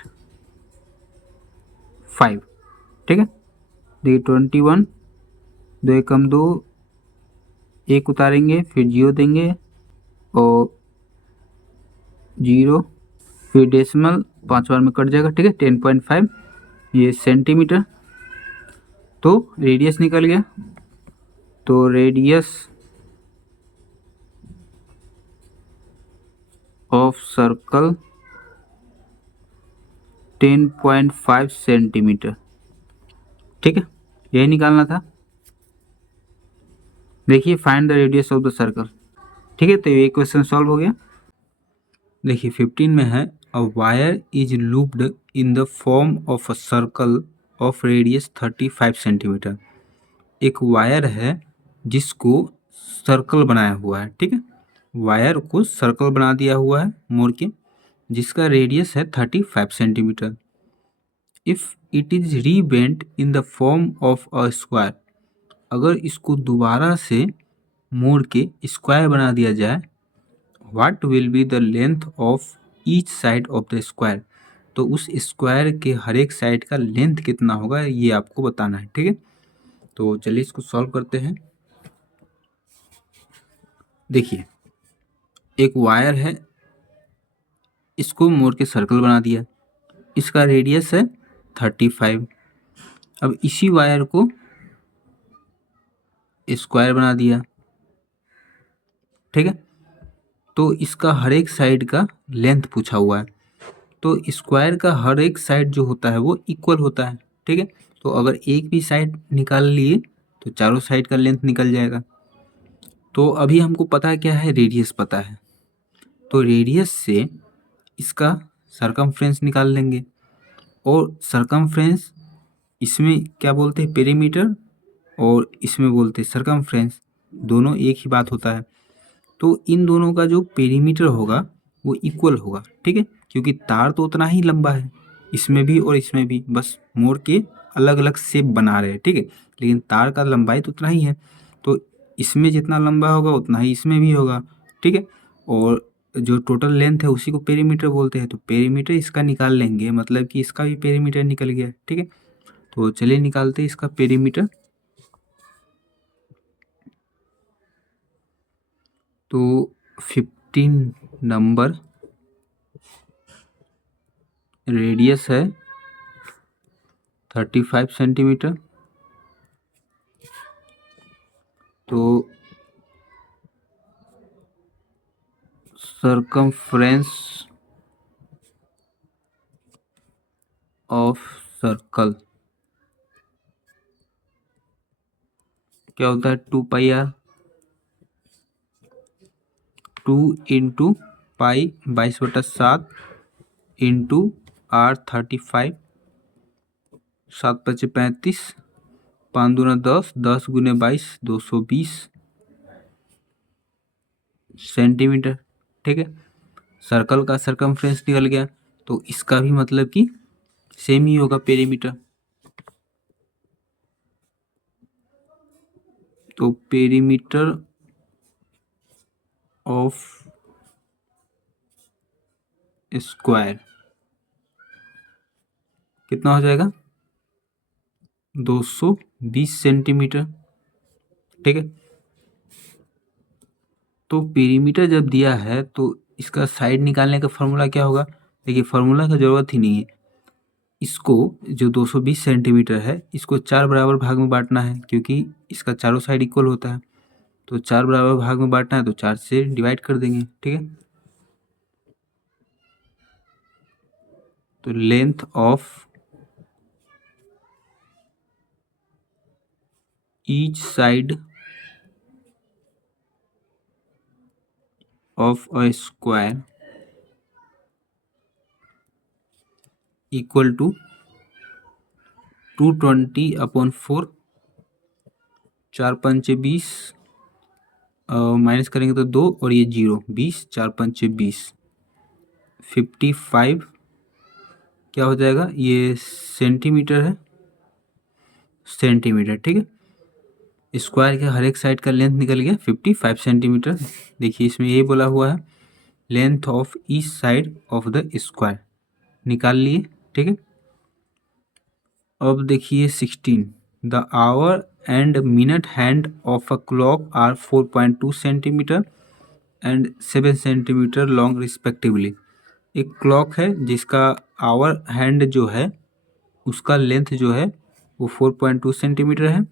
ठीक है। देखिए 21, 2 एकम 2, 1 उतारेंगे, फिर 0 देंगे और 0, फिर डेसिमल 5 बार में कट जाएगा, ठीक है। 10.5 ये सेंटीमीटर। तो रेडियस निकल गया, तो रेडियस ऑफ सर्कल 10.5 सेंटीमीटर, ठीक है। यही निकालना था। देखिए find the radius of the circle, ठीक है। तो ये क्वेश्चन सॉल्व हो गया। देखिए 15 में है, a wire is looped in the form of a circle of radius 35 centimetre. एक वायर है जिसको सर्कल बनाया हुआ है, ठीक है। वायर को सर्कल बना दिया हुआ है मोड़ के, जिसका रेडियस है 35 centimetre. If it is rebent in the form of a square, अगर इसको दोबारा से मोड़ के स्क्वायर बना दिया जाए, what will be the length of each side of the square, तो उस स्क्वायर के हर एक साइड का लेंथ कितना होगा ये आपको बताना है, ठीक है। तो चलिए इसको सॉल्व करते हैं। देखिए एक वायर है, इसको मोड़ के सर्कल बना दिया, इसका रेडियस है 35। अब इसी वायर को स्क्वायर बना दिया, ठीक है। तो इसका हर एक साइड का लेंथ पूछा हुआ है, तो स्क्वायर का हर एक साइड जो होता है वो इक्वल होता है, ठीक है। तो अगर एक भी साइड निकाल लिए तो चारों साइड का लेंथ निकल जाएगा। तो अभी हमको पता है क्या है, रेडियस पता है, तो रेडियस से इसका सरकमफ्रेंस निकाल लेंगे। और सरकमफ्रेंस इसमें क्या बोलते हैं, पेरीमीटर, और इसमें बोलते हैं सरकमफ्रेंस, दोनों एक ही बात होता है। तो इन दोनों का जो पेरीमीटर होगा वो इक्वल होगा, ठीक है। क्योंकि तार तो उतना ही लंबा है, इसमें भी और इसमें भी, बस मोड़ के अलग अलग शेप बना रहे हैं, ठीक है। लेकिन तार का लंबाई तो उतना ही है, तो इसमें जितना लंबा होगा उतना ही इसमें भी होगा, ठीक है। और जो टोटल लेंथ है उसी को पेरीमीटर बोलते हैं, तो पेरीमीटर इसका निकाल लेंगे, मतलब कि इसका भी पेरीमीटर निकल गया, ठीक है। तो चलिए निकालते हैं इसका पेरीमीटर। तो 15 नंबर रेडियस है 35 सेंटीमीटर, तो सरकमफ्रेंस ऑफ सर्कल क्या होता है, 2πr, 2 into pi 22/7 into r 35, 7×5 = 35, 5×2 = 10, 10×22 = 220 centimetre, ठीक है। सर्कल का सरकमफ्रेंस निकल गया, तो इसका भी मतलब कि सेम ही होगा पेरीमीटर। तो पेरीमीटर ऑफ स्क्वायर कितना हो जाएगा, 220 सेंटीमीटर, ठीक है। तो पेरीमीटर जब दिया है तो इसका साइड निकालने का फॉर्मूला क्या होगा, देखिए फॉर्मूला का ज़रूरत ही नहीं है। इसको जो 220 सेंटीमीटर है इसको 4 बराबर भाग में बांटना है, क्योंकि इसका चारों साइड इक्वल होता है। तो 4 बराबर भाग में बांटना है तो 4 से डिवाइड कर देंगे, ठीक है। तो length of each side of a square equal to 220/4, 4×5 = 20, minus करेंगे तो 2 और ये 0, 20, 4 पंचे 20, 55 क्या हो जाएगा, ये सेंटीमीटर है, सेंटीमीटर, ठीक है। स्क्वायर के हर एक साइड का लेंथ निकल गया 55 सेंटीमीटर। देखिए इसमें ये बोला हुआ है length of each side of the square निकाल लिए, ठीक है। अब देखिए 16, the hour and minute hand of a clock are 4.2 centimetre and 7 centimetre long respectively. एक क्लॉक है जिसका आवर हैंड जो है उसका लेंथ जो है वो 4.2 सेंटीमीटर है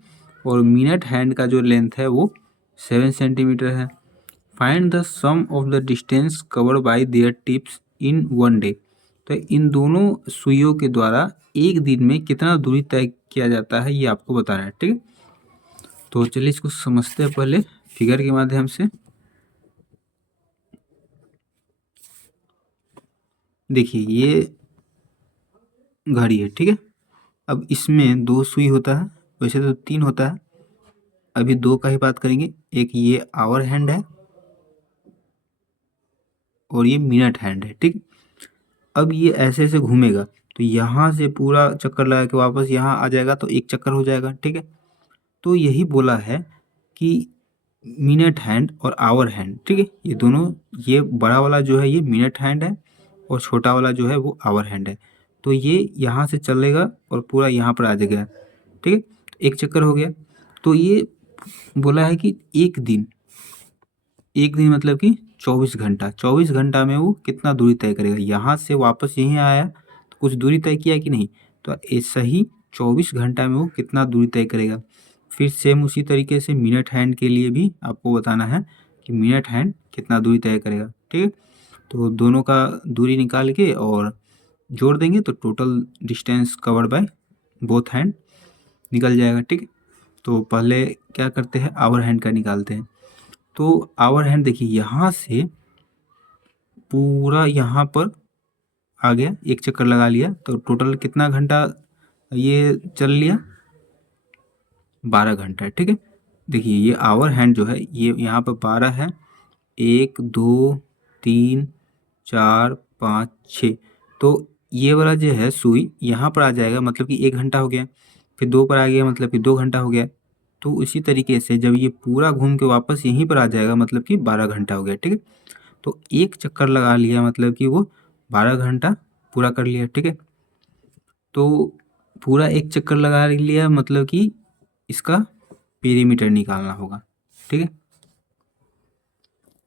और मिनट हैंड का जो लेंथ है वो 7 सेंटीमीटर है। Find the sum of the distance covered by their tips in one day. तो इन दोनों सुइयों के द्वारा एक दिन में कितना दूरी तय किया जाता है ये आपको बताना है, ठीक है। तो चलिए इसको समझते हैं पहले फिगर के माध्यम से। देखिए ये घड़ी है, ठीक है। अब इसमें 2 सुई होता है, वैसे तो 3 होता है, अभी 2 का ही बात करेंगे। एक ये आवर हैंड है और ये मिनट हैंड है, ठीक। अब ये ऐसे ऐसे घूमेगा तो यहाँ से पूरा चक्कर लगा के वापस यहाँ आ जाएगा तो एक चक्कर हो जाएगा, ठीक है। तो यही बोला है कि मिनट हैंड और आवर हैंड, ठीक है, ये दोनों, ये बड़ा वाला जो है ये मिनट हैंड है और छोटा वाला जो है वो आवर हैंड है। तो ये यहाँ से चलेगा और पूरा यहाँ पर आ जाएगा, ठीक है, एक चक्कर हो गया। तो ये बोला है कि एक दिन मतलब कि 24 घंटा, 24 घंटा में वो कितना दूरी तय करेगा, यहाँ से वापस यहीं आया तो कुछ दूरी तय किया कि नहीं, तो ऐसा ही 24 घंटा में वो कितना दूरी तय करेगा। फिर सेम उसी तरीके से मिनट हैंड के लिए भी आपको बताना है कि मिनट हैंड कितना दूरी तय करेगा, ठीक है। तो दोनों का दूरी निकाल के और जोड़ देंगे तो total distance covered by both hand निकल जाएगा, ठीक है। तो पहले क्या करते हैं, आवर हैंड का निकालते हैं। तो आवर हैंड देखिए यहाँ से पूरा यहाँ पर आ गया, एक चक्कर लगा लिया तो टोटल कितना घंटा ये चल लिया, 12 घंटा, ठीक है। देखिए ये आवर हैंड जो है ये यहाँ पर 12 है, 1 2 3 4 5 6, तो ये वाला जो है सुई यहाँ पर आ जाएगा मतलब कि 1 घंटा हो गया, फिर 2 पर आ गया मतलब कि 2 घंटा हो गया। तो इसी तरीके से जब ये पूरा घूम के वापस यहीं पर आ जाएगा मतलब कि 12 घंटा हो गया, ठीक है। तो एक चक्कर लगा लिया मतलब कि वो 12 घंटा पूरा कर लिया, ठीक है। तो पूरा एक चक्कर लगा लिया मतलब कि इसका पेरीमीटर निकालना होगा, ठीक है।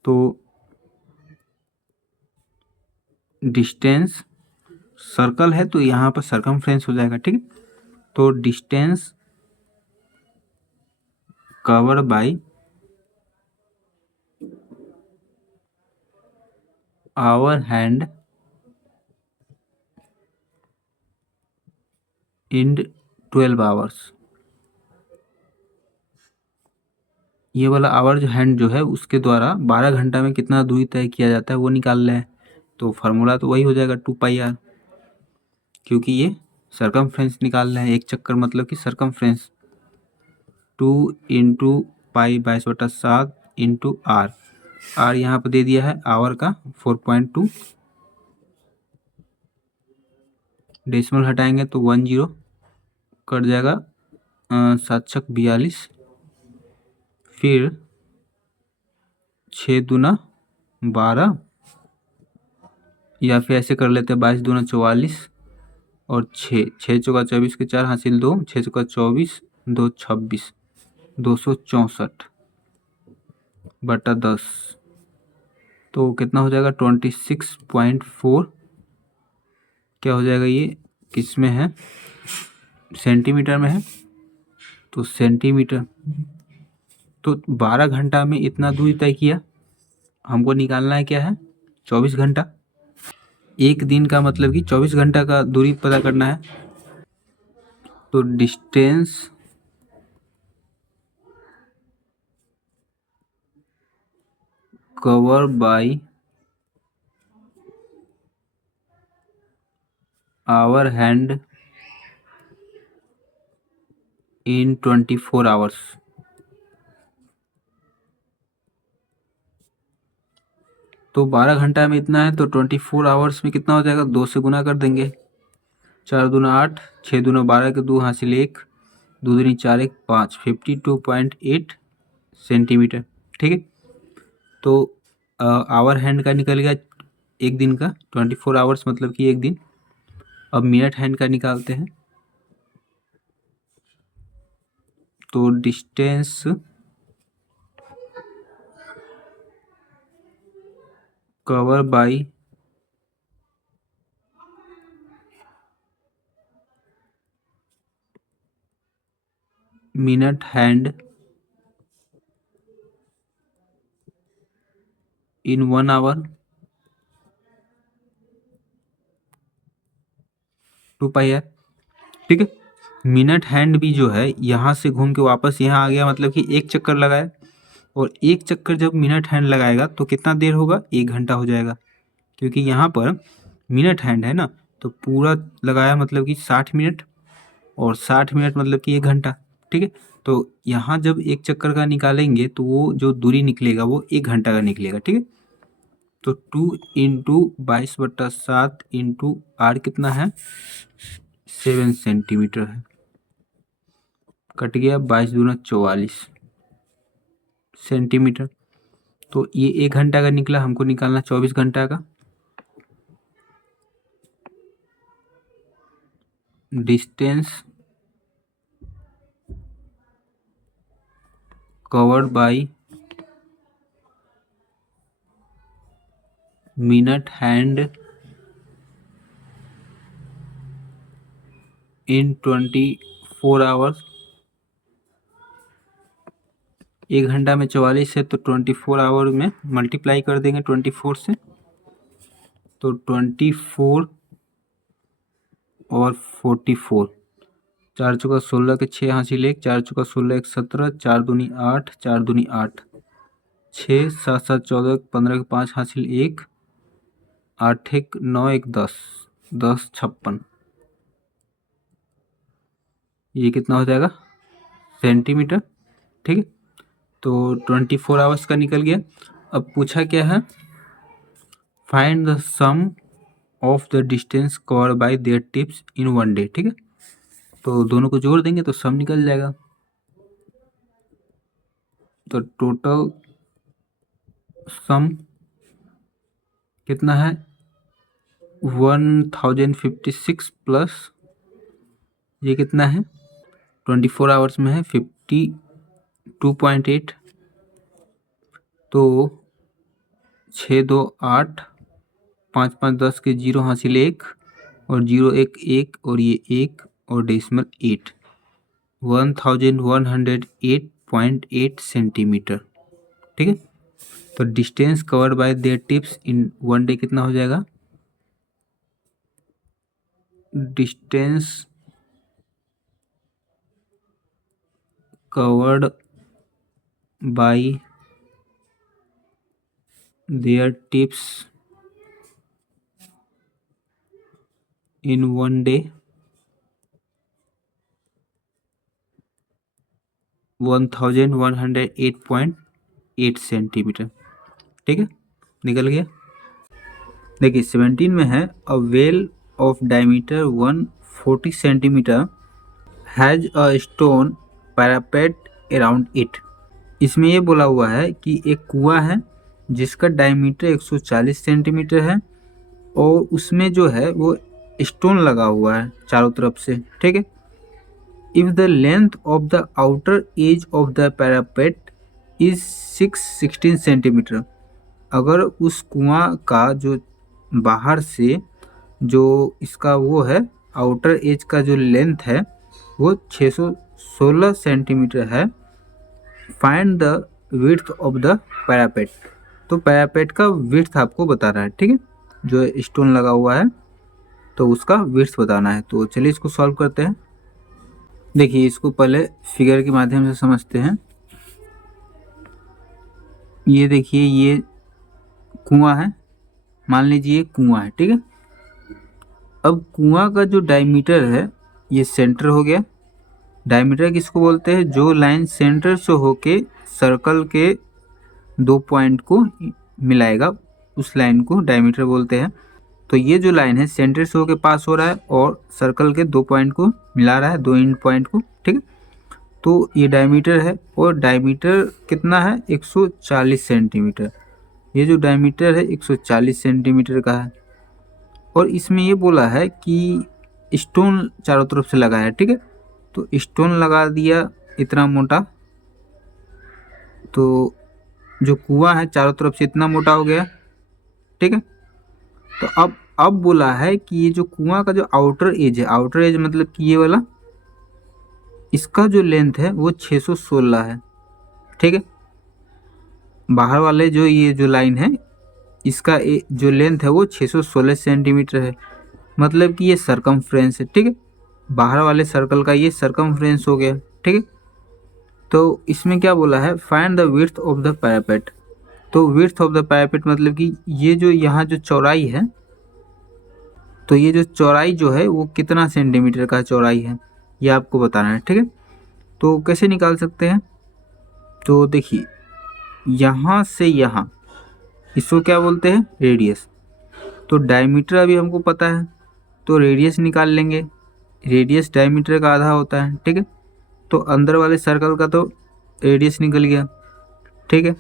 तो डिस्टेंस सर्कल है तो यहाँ पर सरकमफ्रेंस हो जाएगा, ठीक है। तो distance cover by hour hand in 12 hours. ये वाला आवर जो हैंड जो है उसके द्वारा 12 घंटा में कितना दूरी तय किया जाता है वो निकाल रहे हैं। तो फार्मूला तो वही हो जाएगा 2πr, क्योंकि ये सरकमफ्रेंस निकाल रहे हैं, एक चक्कर मतलब कि circumference 2 into pi 22/7 into are. R यहाँ पर दे दिया है आवर का 4.2, डेसिमल हटाएंगे तो 10 कट जाएगा, 7×42, फिर 6×2 = 12, या फिर ऐसे कर लेते हैं 22×2 = 44 और 6 6 × 4 = 24 के 4 हासिल 2, 6 × 24 2 26, 264/10, तो कितना हो जाएगा 26.4, क्या हो जाएगा ये किस में है, सेंटीमीटर में है, तो सेंटीमीटर। तो 12 घंटा में इतना दूरी तय किया, हमको निकालना है क्या है 24 घंटा। एक दिन का मतलब कि 24 घंटा का दूरी पता करना है। तो distance cover by hour hand in 24 hours. तो 12 घंटा में इतना है, तो 24 आवर्स में कितना हो जाएगा, 2 से गुना कर देंगे। 4 दूना 8, 6 दूना 12 के 2 हासिल 1, 2 दूनी 4 1 5, 52.8 सेंटीमीटर। ठीक है, तो आवर हैंड का निकल गया एक दिन का, 24 आवर्स मतलब कि एक दिन। अब मिनट हैंड का निकालते हैं। तो distance cover by minute hand in 1 hour 2 pi r. ठीक है, मिनट हैंड भी जो है यहाँ से घूम के वापस यहाँ आ गया, मतलब कि एक चक्कर लगाया, और एक चक्कर जब मिनट हैंड लगाएगा तो कितना देर होगा, 1 घंटा हो जाएगा, क्योंकि यहाँ पर मिनट हैंड है ना, तो पूरा लगाया मतलब कि 60 मिनट, और 60 मिनट मतलब कि 1 घंटा। ठीक है, तो यहाँ जब एक चक्कर का निकालेंगे तो वो जो दूरी निकलेगा वो 1 घंटा का निकलेगा। ठीक है, तो 2 इंटू 22/7 इंटू आर कितना है, 7 सेंटीमीटर है। कट गया, 22 दूना 44 सेंटीमीटर। तो ये 1 घंटा का निकला, हमको निकालना 24 घंटा का। Distance covered bye minute hand in 24 hours. 1 घंटा में 44 है, तो 24 आवर में मल्टीप्लाई कर देंगे 24 से, तो 24 और 44, 4 चौका 16 के 6 हासिल 1, 4 चौका 16 1 17, 4 दूनी 8, 4 दूनी 8, 6 7 7 14, 15 के 5 हासिल 1, 8 1 9 1 10, 10 56, ये कितना हो जाएगा, सेंटीमीटर। ठीक है, तो 24 आवर्स का निकल गया। अब पूछा क्या है, find the sum of the distance cover by their tips in 1 day. ठीक है, तो दोनों को जोड़ देंगे तो सम निकल जाएगा। तो टोटल सम कितना है, 1056 प्लस ये कितना है, 24 आवर्स में है 52.8, तो 6 2 8, 5 5 10 के 0 हासिल 1, और 0 1 1, और ये 1 और डेसिमल 8, 1108.8 सेंटीमीटर। ठीक है, तो distance covered by their tips in 1 day कितना हो जाएगा, distance covered by their tips in 1 day 1108.8 centimetre. ठीक है, निकल गया। देखिए 17 में है, a well of diameter 140 centimetre has a stone parapet around it. इसमें ये बोला हुआ है कि एक कुआं है जिसका डायमीटर 140 सेंटीमीटर है, और उसमें जो है वो स्टोन लगा हुआ है चारों तरफ से। ठीक है, if the length of the outer as of the parapet is 616 centimetre, अगर उस कुआं का जो बाहर से जो इसका वो है आउटर एज का जो लेंथ है वो 616 सेंटीमीटर है, find the width of the parapet. तो पैरापेट का विड्थ आपको बताना है। ठीक है, जो स्टोन लगा हुआ है तो उसका विड्थ बताना है। तो चलिए इसको सॉल्व करते हैं। देखिए इसको पहले फिगर के माध्यम से समझते हैं। ये देखिए ये कुआं है, मान लीजिए कुआं है। ठीक है, अब कुआं का जो डायमीटर है ये सेंटर हो गया। डायमीटर किसको बोलते हैं, जो लाइन सेंटर से होके सर्कल के 2 पॉइंट को मिलाएगा उस लाइन को डायमीटर बोलते हैं। तो ये जो लाइन है सेंटर से होकर पास हो रहा है और सर्कल के 2 पॉइंट को मिला रहा है, 2 एंड पॉइंट को, ठीक है। तो ये डायमीटर है और डायमीटर कितना है 140 सेंटीमीटर। ये जो डायमीटर है 140 सेंटीमीटर का है और इसमें ये बोला है कि स्टोन चारों तरफ से लगा है, ठीक है। तो स्टोन लगा दिया इतना मोटा, तो जो कुआं है चारों तरफ से इतना मोटा हो गया, ठीक है। तो अब बोला है कि ये जो कुआं का जो आउटर एज है, आउटर एज मतलब कि ये वाला, इसका जो लेंथ है वो 616 है, ठीक है। बाहर वाले जो ये जो लाइन है इसका जो लेंथ है वो 616 सेंटीमीटर है, मतलब कि ये सरकमफ्रेंस है, ठीक है। बाहर वाले सर्कल का ये सरकमफ्रेंस हो गया, ठीक है। तो इसमें क्या बोला है, find the width of the parapet. तो विड्थ ऑफ द पैरापेट मतलब कि ये जो यहाँ जो चौड़ाई है, तो ये जो चौड़ाई जो है वो कितना सेंटीमीटर का चौड़ाई है ये आपको बताना है, ठीक है। तो कैसे निकाल सकते हैं, तो देखिए यहाँ से यहाँ, इसको क्या बोलते हैं, रेडियस। तो डायमीटर अभी हमको पता है तो रेडियस निकाल लेंगे, रेडियस डायमीटर का आधा होता है, ठीक है। तो अंदर वाले सर्कल का तो रेडियस निकल गया, ठीक है।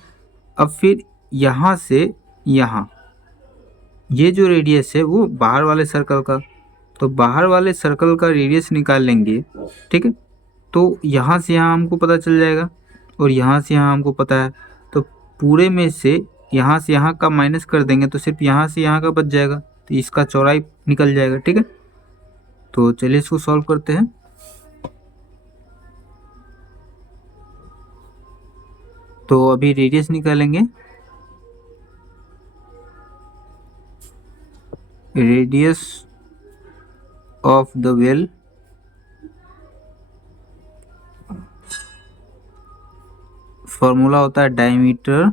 अब फिर यहाँ से यहाँ ये जो रेडियस है वो बाहर वाले सर्कल का, तो बाहर वाले सर्कल का रेडियस निकाल लेंगे, ठीक है। तो यहाँ से यहाँ हमको पता चल जाएगा और यहाँ से यहाँ हमको पता है, तो पूरे में से यहाँ से यहाँ का माइनस कर देंगे तो सिर्फ यहाँ से यहाँ का बच जाएगा, तो इसका चौड़ाई निकल जाएगा, ठीक है। तो चलिए इसको सॉल्व करते हैं। तो अभी रेडियस निकालेंगे, radius of the well formula होता है डायमीटर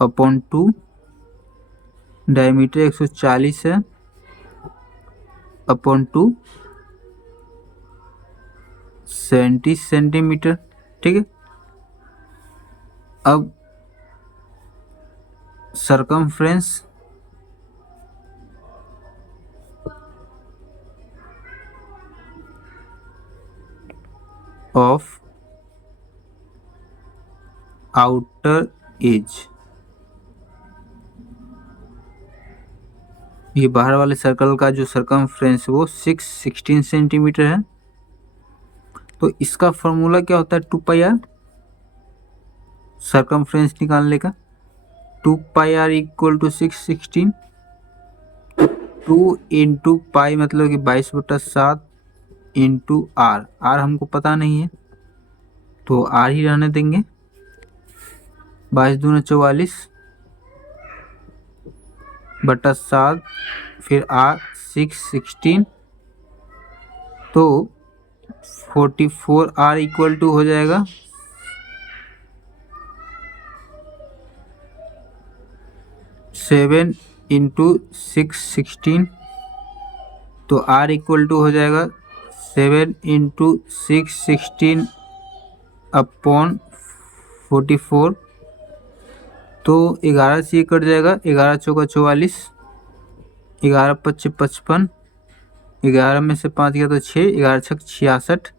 अपॉन 2, डायमीटर 140 है अपॉन 2 70 सेंटीमीटर, ठीक है। अब सरकमफ्रेंस ऑफ आउटर एज, ये बाहर वाले सर्कल का जो सरकमफ्रेंस वो 616 सेंटीमीटर है। तो इसका फॉर्मूला क्या होता है, 2 पाई आर, सरकमफ्रेंस निकालने का 2 pi R equal to 616, 2 into pi मतलब कि 22/7 इंटू आर, आर हमको पता नहीं है तो आर ही रहने देंगे, 22 दूना 44/7 फिर आर 616, तो 44 आर इक्वल टू हो जाएगा 7 इंटू 616, तो आर इक्वल टू हो जाएगा 7 इंटू 616 अपॉन 44, तो 11 से ये कट जाएगा, 11 चौका 44, 11 पच्चे 55, 11 में से 5 गया तो 6, 11 छक 66,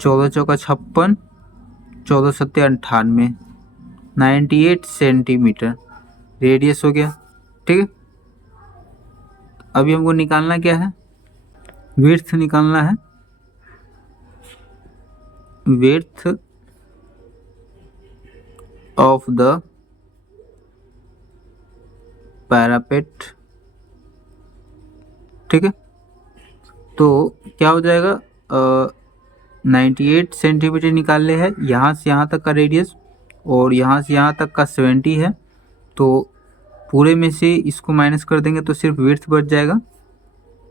14 चौका 56, 14 सत्ते 98, 98 सेंटीमीटर रेडियस हो गया, ठीक है। अभी हमको निकालना क्या है, विड्थ निकालना है, विड्थ ऑफ द पैरापेट, ठीक है। तो क्या हो जाएगा, 98 सेंटीमीटर निकालने हैं, यहाँ से यहाँ तक का रेडियस और यहाँ से यहाँ तक का 70 है, तो पूरे में से इसको माइनस कर देंगे तो सिर्फ विड्थ बच जाएगा,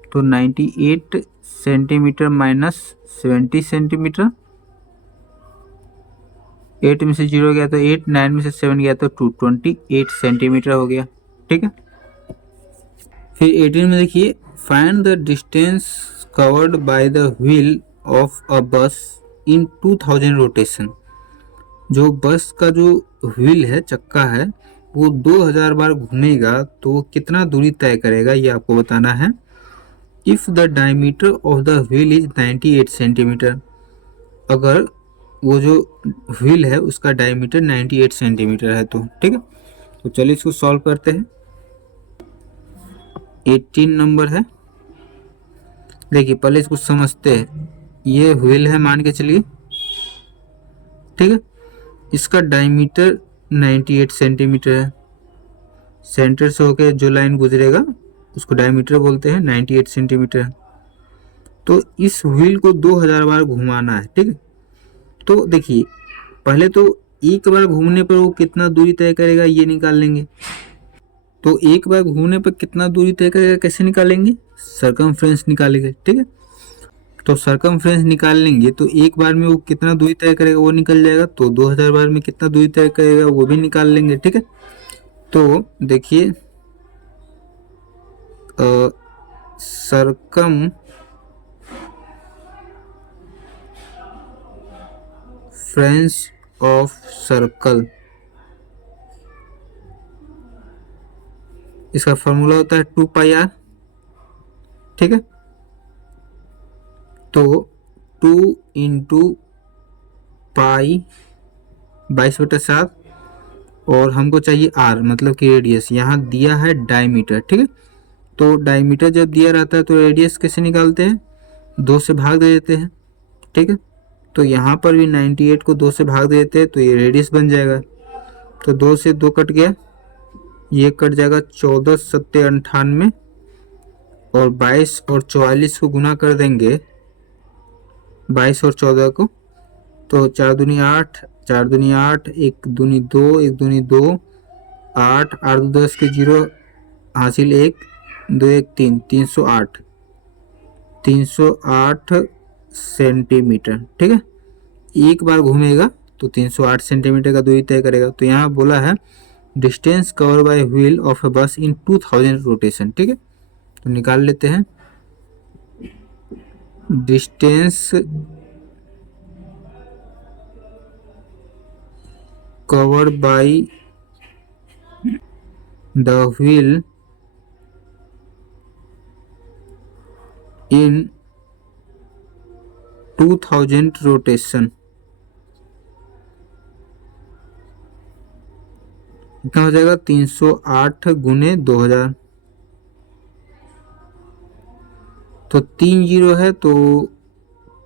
तो 98 सेंटीमीटर माइनस 70 सेंटीमीटर, 8 में से 0 गया तो 8, 9 में से 7 गया तो 228 सेंटीमीटर हो गया, ठीक है। फिर 18 में देखिए, find the distance covered by the wheel of a बस इन 2000 रोटेशन। जो बस का जो व्हील है, चक्का है, वो 2000 बार घूमेगा तो वो कितना दूरी तय करेगा, ये आपको बताना है। If the diameter of the wheel is 98 centimetre, अगर वो जो व्हील है उसका डायमीटर 98 सेंटीमीटर है तो ठीक है। तो चलिए इसको सॉल्व करते हैं। 18 नंबर है। देखिए पहले इसको समझते हैं। ये व्हील है मान के चलिए, ठीक है। इसका डायमीटर 98 सेंटीमीटर है। सेंटर से होके जो लाइन गुजरेगा उसको डायमीटर बोलते हैं, 98 सेंटीमीटर। तो इस व्हील को 2000 बार घुमाना है, ठीक है। तो देखिए पहले तो एक बार घूमने पर वो कितना दूरी तय करेगा ये निकाल लेंगे। तो एक बार घूमने पर कितना दूरी तय करेगा कैसे निकालेंगे, सरकमफ्रेंस निकालेंगे, ठीक है। तो सरकमफ्रेंस निकाल लेंगे तो एक बार में वो कितना दूरी तय करेगा वो निकल जाएगा, तो 2000 बार में कितना दूरी तय करेगा वो भी निकाल लेंगे, ठीक है। तो देखिए सरकम फ्रेंस ऑफ सर्कल, इसका फॉर्मूला होता है 2πr, ठीक है। तो 2 इंटू पाई 22/7 और हमको चाहिए r मतलब कि रेडियस, यहाँ दिया है डायमीटर, ठीक है। तो डायमीटर जब दिया रहता है तो रेडियस कैसे निकालते हैं, 2 से भाग दे देते हैं, ठीक है। तो यहाँ पर भी 98 को 2 से भाग दे देते हैं तो ये रेडियस बन जाएगा। तो 2 से 2 कट गया, ये कट जाएगा 14 सत्ते 98 और 22 और 44 को गुना कर देंगे, 22 और 14 को, तो 4 दूनी 8, 4 दूनी 8, 1 दूनी 2, 1 दूनी 2, 8, 8 दो 10 के 0 हासिल 1, 2 1 3, 308, 308 सेंटीमीटर, ठीक है। एक बार घूमेगा तो 308 सेंटीमीटर का दूरी तय करेगा। तो यहाँ बोला है distance cover by wheel of a bus in 2000 rotation, ठीक है। तो निकाल लेते हैं distance cover by the wheel in 2000 rotation, कितना हो जाएगा 308 गुने 2000, तो 3 जीरो है तो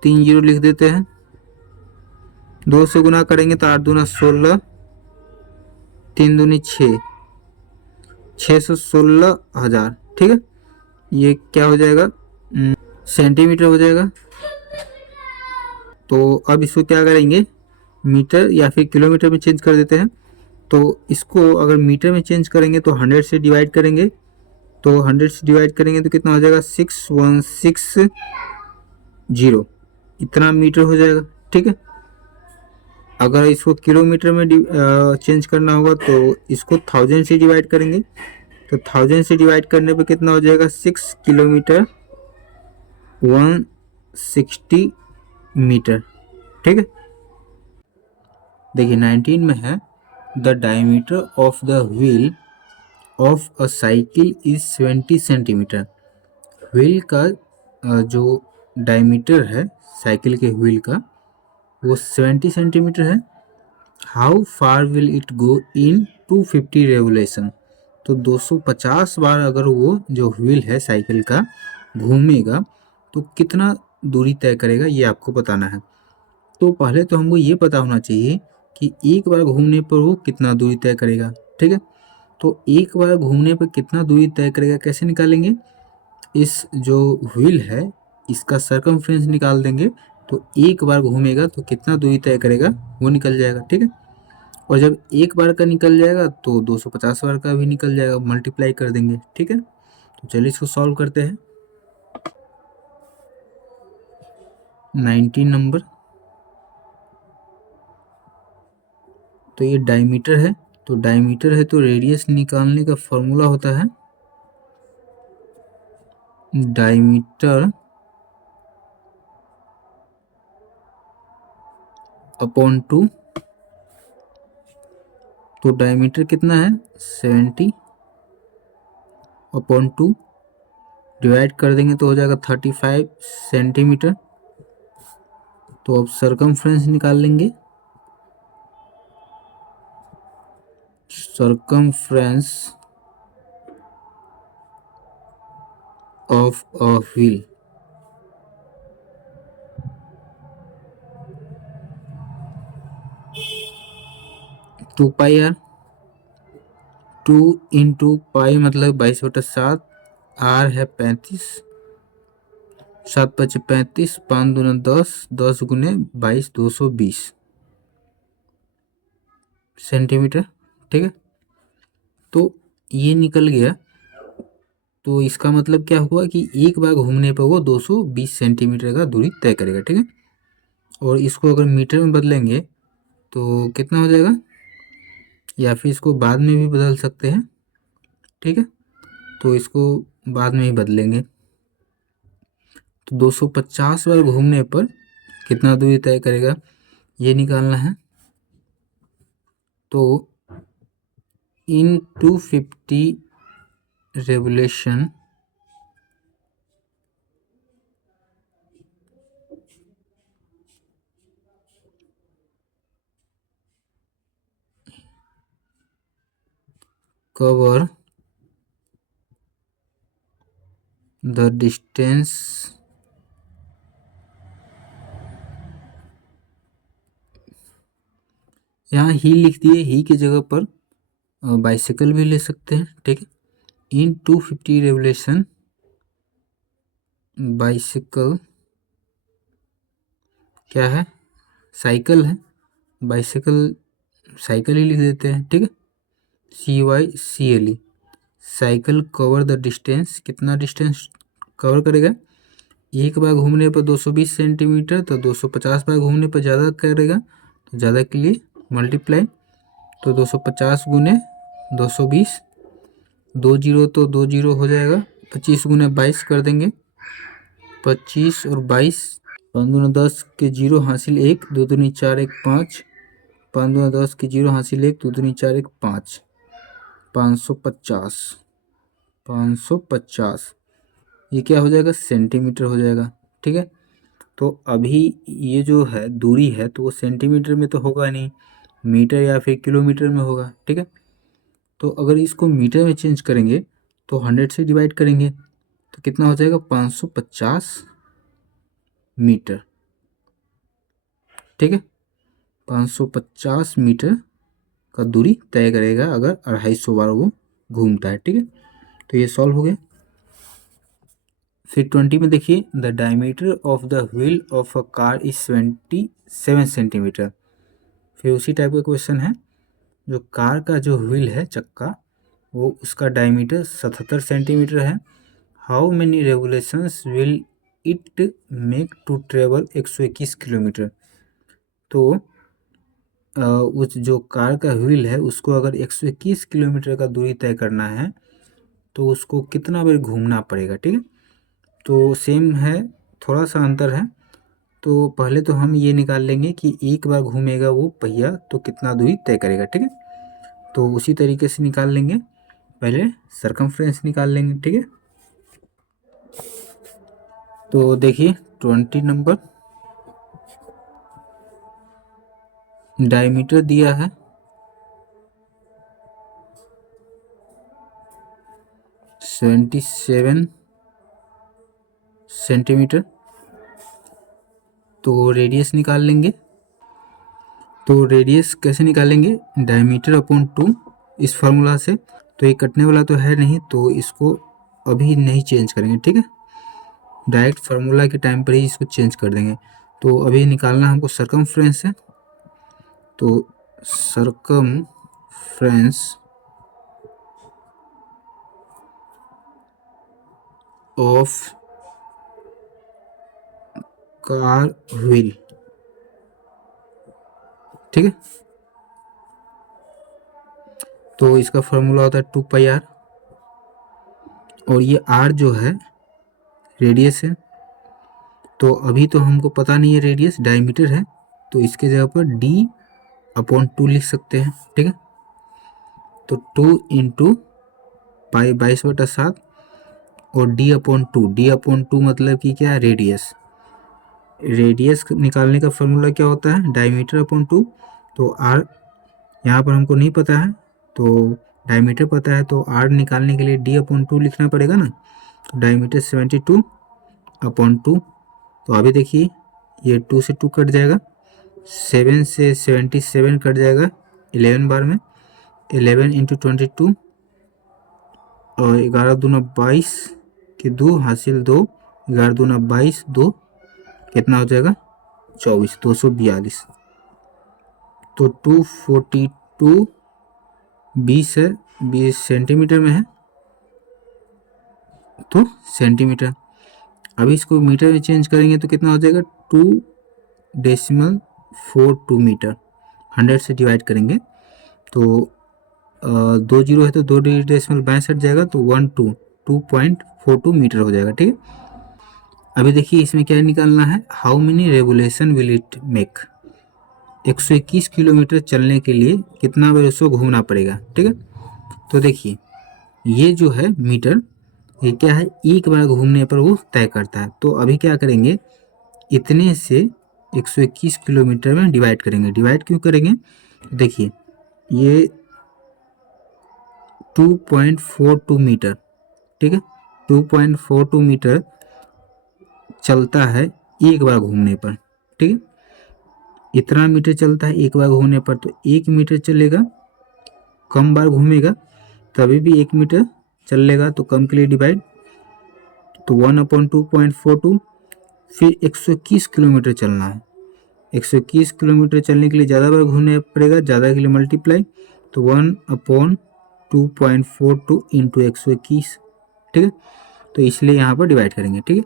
3 जीरो लिख देते हैं, 2 से गुना करेंगे तो 8 दूना 16, 3 दूनी 6, 616,000, ठीक है। ये क्या हो जाएगा, सेंटीमीटर हो जाएगा। तो अब इसको क्या करेंगे, मीटर या फिर किलोमीटर में चेंज कर देते हैं। तो इसको अगर मीटर में चेंज करेंगे तो 100 से डिवाइड करेंगे, तो 100 से डिवाइड करेंगे तो कितना हो जाएगा 6160, इतना मीटर हो जाएगा, ठीक है। अगर इसको किलोमीटर में चेंज करना होगा तो इसको 1000 से डिवाइड करेंगे, तो 1000 से डिवाइड करने पे कितना हो जाएगा 6 किलोमीटर 160 मीटर, ठीक है। देखिए 19 में है the diameter of the wheel of a cycle is 70 centimetre. Wheel का जो डायमीटर है साइकिल के व्हील का वो 70 सेंटीमीटर है। How far will it go in 250 revolution, तो 250 बार अगर वो जो व्हील है साइकिल का घूमेगा तो कितना दूरी तय करेगा ये आपको बताना है। तो पहले तो हमको ये पता होना चाहिए कि एक बार घूमने पर वो कितना दूरी तय करेगा, ठीक है। तो एक बार घूमने पर कितना दूरी तय करेगा कैसे निकालेंगे, इस जो व्हील है इसका सरकमफ्रेंस निकाल देंगे, तो एक बार घूमेगा तो कितना दूरी तय करेगा वो निकल जाएगा, ठीक है। और जब एक बार का निकल जाएगा तो 250 बार का भी निकल जाएगा, मल्टीप्लाई कर देंगे, ठीक है। तो चलिए इसको सॉल्व करते हैं। 19 नंबर, तो ये डायमीटर है, तो डायमीटर है तो रेडियस निकालने का फॉर्मूला होता है डायमीटर अपॉन 2, तो डायमीटर कितना है 70/2, डिवाइड कर देंगे तो हो जाएगा 35 सेंटीमीटर। तो अब सरकमफ्रेंस निकाल लेंगे। Circumference of a wheel, two pi r, 2 into pi मतलब 22/7, आर है 35, 7×5 35, 5×2 10, 10×22 220 सेंटीमीटर। ठीक है, तो ये निकल गया। तो इसका मतलब क्या हुआ कि एक बार घूमने पर वो 220 सेंटीमीटर का दूरी तय करेगा। ठीक है, और इसको अगर मीटर में बदलेंगे तो कितना हो जाएगा, या फिर इसको बाद में भी बदल सकते हैं। ठीक है, तो इसको बाद में ही बदलेंगे। तो 250 बार घूमने पर कितना दूरी तय करेगा ये निकालना है। तो इन 250 रेवोल्यूशन cover the distance यहाँ ही लिख दिए, ही की जगह पर बाइसिकल भी ले सकते हैं। ठीक है, इन 250 रेवोल्यूशन बाइसिकल क्या है, साइकिल है, बाइसिकल साइकिल ही लिख देते हैं। ठीक है, CYCLE, cycle cover the distance, कितना डिस्टेंस कवर करेगा, एक बार घूमने पर 220 सेंटीमीटर, तो 250 बार घूमने पर ज़्यादा करेगा, तो ज़्यादा के लिए मल्टीप्लाई, तो 250 गुने 220, 2 जीरो तो 2 जीरो हो जाएगा, 25 गुने 22 कर देंगे, 25 और 22, 5×2 10 के जीरो हासिल 1, 2×2 4 1 5, 5×2 10 के जीरो हासिल 1, 2×2 4 1 5, 550, 550 ये क्या हो जाएगा, सेंटीमीटर हो जाएगा। ठीक है, तो अभी ये जो है दूरी है तो वो सेंटीमीटर में तो होगा नहीं, मीटर या फिर किलोमीटर में होगा। ठीक है, तो अगर इसको मीटर में चेंज करेंगे तो 100 से डिवाइड करेंगे तो कितना हो जाएगा, 550 मीटर। ठीक है, 550 मीटर का दूरी तय करेगा अगर 250 बार वो घूमता है। ठीक है, तो ये सॉल्व हो गया। फिर 20 में देखिए, the diameter of the wheel of a car is 27 centimetre. फिर उसी टाइप का क्वेश्चन है, जो कार का जो व्हील है चक्का, वो उसका डायमीटर 77 सेंटीमीटर है। How many revolutions will it make to travel 121 kilometre. तो उस जो कार का व्हील है उसको अगर 121 किलोमीटर का दूरी तय करना है तो उसको कितना बार घूमना पड़ेगा। ठीक है, तो सेम है, थोड़ा सा अंतर है। तो पहले तो हम ये निकाल लेंगे कि एक बार घूमेगा वो पहिया तो कितना दूरी तय करेगा। ठीक है, तो उसी तरीके से निकाल लेंगे, पहले सरकमफ्रेंस निकाल लेंगे। ठीक है, तो देखिए 20 नंबर, डायमीटर दिया है 77 सेंटीमीटर, तो रेडियस निकाल लेंगे। तो रेडियस कैसे निकालेंगे, डायमीटर अपॉन 2 इस फार्मूला से। तो ये कटने वाला तो है नहीं, तो इसको अभी नहीं चेंज करेंगे। ठीक है, डायरेक्ट फार्मूला के टाइम पर ही इसको चेंज कर देंगे। तो अभी निकालना हमको सरकमफ्रेंस है, तो सरकमफ्रेंस ऑफ कार व्हील। ठीक है, तो इसका फार्मूला होता है 2πr, और ये r जो है रेडियस है। तो अभी तो हमको पता नहीं है रेडियस, डायमीटर है, तो इसके जगह पर d/2 लिख सकते हैं। ठीक है, तो 2 × पाई 22/7 और d/2 मतलब कि क्या है, रेडियस। रेडियस निकालने का फॉर्मूला क्या होता है, डायमीटर/2। तो आर यहाँ पर हमको नहीं पता है, तो डायमीटर पता है, तो आर निकालने के लिए d/2 लिखना पड़ेगा ना। तो डायमीटर 72/2। तो अभी देखिए ये 2 से 2 कट जाएगा, 7 से 77 कट जाएगा 11 बार में, 11 × 22 और 11 दूना 22 के 2 हासिल 2, 11 दूना 22 2 कितना हो जाएगा 24, 242। तो 242 20 है, 20 सेंटीमीटर में है, तो सेंटीमीटर। अभी इसको मीटर में चेंज करेंगे तो कितना हो जाएगा 2.42 मीटर। 100 से डिवाइड करेंगे तो 2 जीरो है तो 2.62 जाएगा, तो 2.42 मीटर हो जाएगा। ठीक है, अभी देखिए इसमें क्या निकालना है, how many revolution will it make. 121 kilometre चलने के लिए कितना बार उसको घूमना पड़ेगा। ठीक है, तो देखिए ये जो है मीटर, ये क्या है, एक बार घूमने पर वो तय करता है। तो अभी क्या करेंगे, इतने से 121 किलोमीटर में डिवाइड करेंगे। डिवाइड क्यों करेंगे, देखिए ये 2.42 मीटर, ठीक है, 2.42 मीटर चलता है एक बार घूमने पर। ठीक है, इतना मीटर चलता है एक बार घूमने पर, तो 1 मीटर चलेगा, कम बार घूमेगा तभी भी 1 मीटर चलेगा, तो कम के लिए डिवाइड, तो 1/2.42। फिर 121 किलोमीटर चलना है, 121 किलोमीटर चलने के लिए ज़्यादा बार घूमना पड़ेगा, ज़्यादा के लिए मल्टीप्लाई, तो 1/2.42 इंटू 121। ठीक है, तो इसलिए यहाँ पर डिवाइड करेंगे। ठीक है,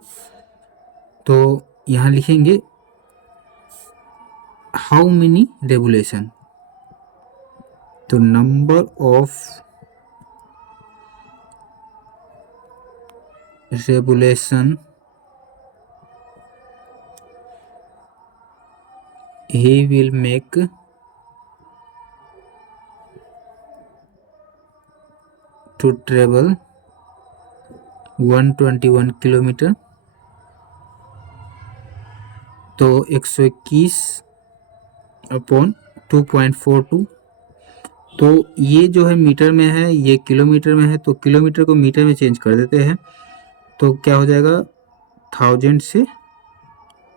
तो यहाँ लिखेंगे हाउ मेनी रेवोल्यूशन, तो number of revolution he will make to travel 121 kilometre. तो 121/2.42, तो ये जो है मीटर में है, ये किलोमीटर में है, तो किलोमीटर को मीटर में चेंज कर देते हैं, तो क्या हो जाएगा 1000 से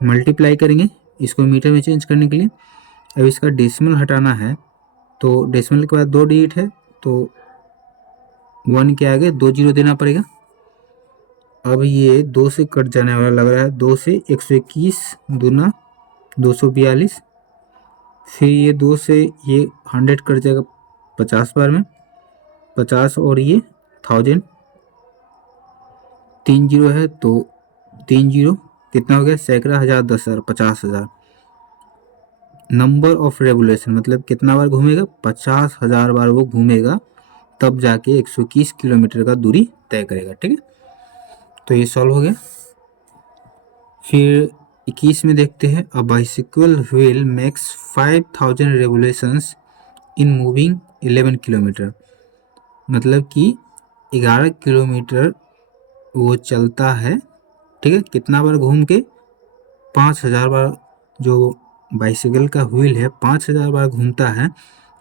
मल्टीप्लाई करेंगे इसको मीटर में चेंज करने के लिए। अब इसका डेसिमल हटाना है, तो डेसिमल के बाद 2 डिजिट है, तो 1 के आगे 2 जीरो देना पड़ेगा। अब ये 2 से कट जाने वाला लग रहा है, 2 से 121 दूना 242, फिर ये 2 से ये 100 कट जाएगा 50 बार में, 50 और ये 1000, 3 जीरो है तो 3 जीरो कितना हो गया, सैकड़ा, हज़ार, 10,000, 50,000। नंबर ऑफ रेवोल्यूशन मतलब कितना बार घूमेगा, 50,000 बार वो घूमेगा, तब जाके 121 किलोमीटर का दूरी तय करेगा। ठीक है, तो ये सॉल्व हो गया। फिर 21 में देखते हैं, a bicycle wheel makes 5000 revolutions in moving 11 kilometre, मतलब कि 11 किलोमीटर वो चलता है। ठीक है, कितना बार घूम के, 5000 बार। जो बाइसिकल का व्हील है 5000 बार घूमता है,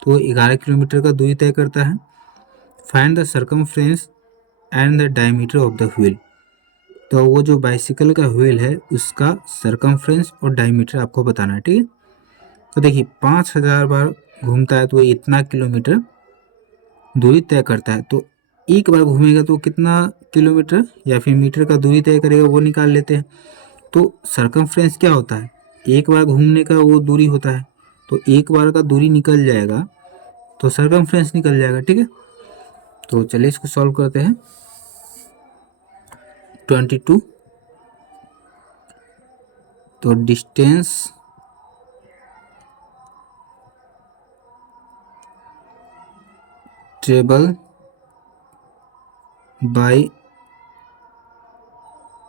तो 11 किलोमीटर का दूरी तय करता है। Find the circumference and the diameter of the wheel, तो वो जो बाइसिकल का व्हील है उसका सर्कमफ्रेंस और डायमीटर आपको बताना है। ठीक है, तो देखिए 5000 बार घूमता है तो इतना किलोमीटर दूरी तय करता है, तो एक बार घूमेगा तो कितना किलोमीटर या फिर मीटर का दूरी तय करेगा वो निकाल लेते हैं। तो सर्कमफ्रेंस क्या होता है, एक बार घूमने का वो दूरी होता है, तो एक बार का दूरी निकल जाएगा तो सर्कमफ्रेंस निकल जाएगा। ठीक है, तो चलिए इसको सॉल्व करते हैं। 22, तो distance travel by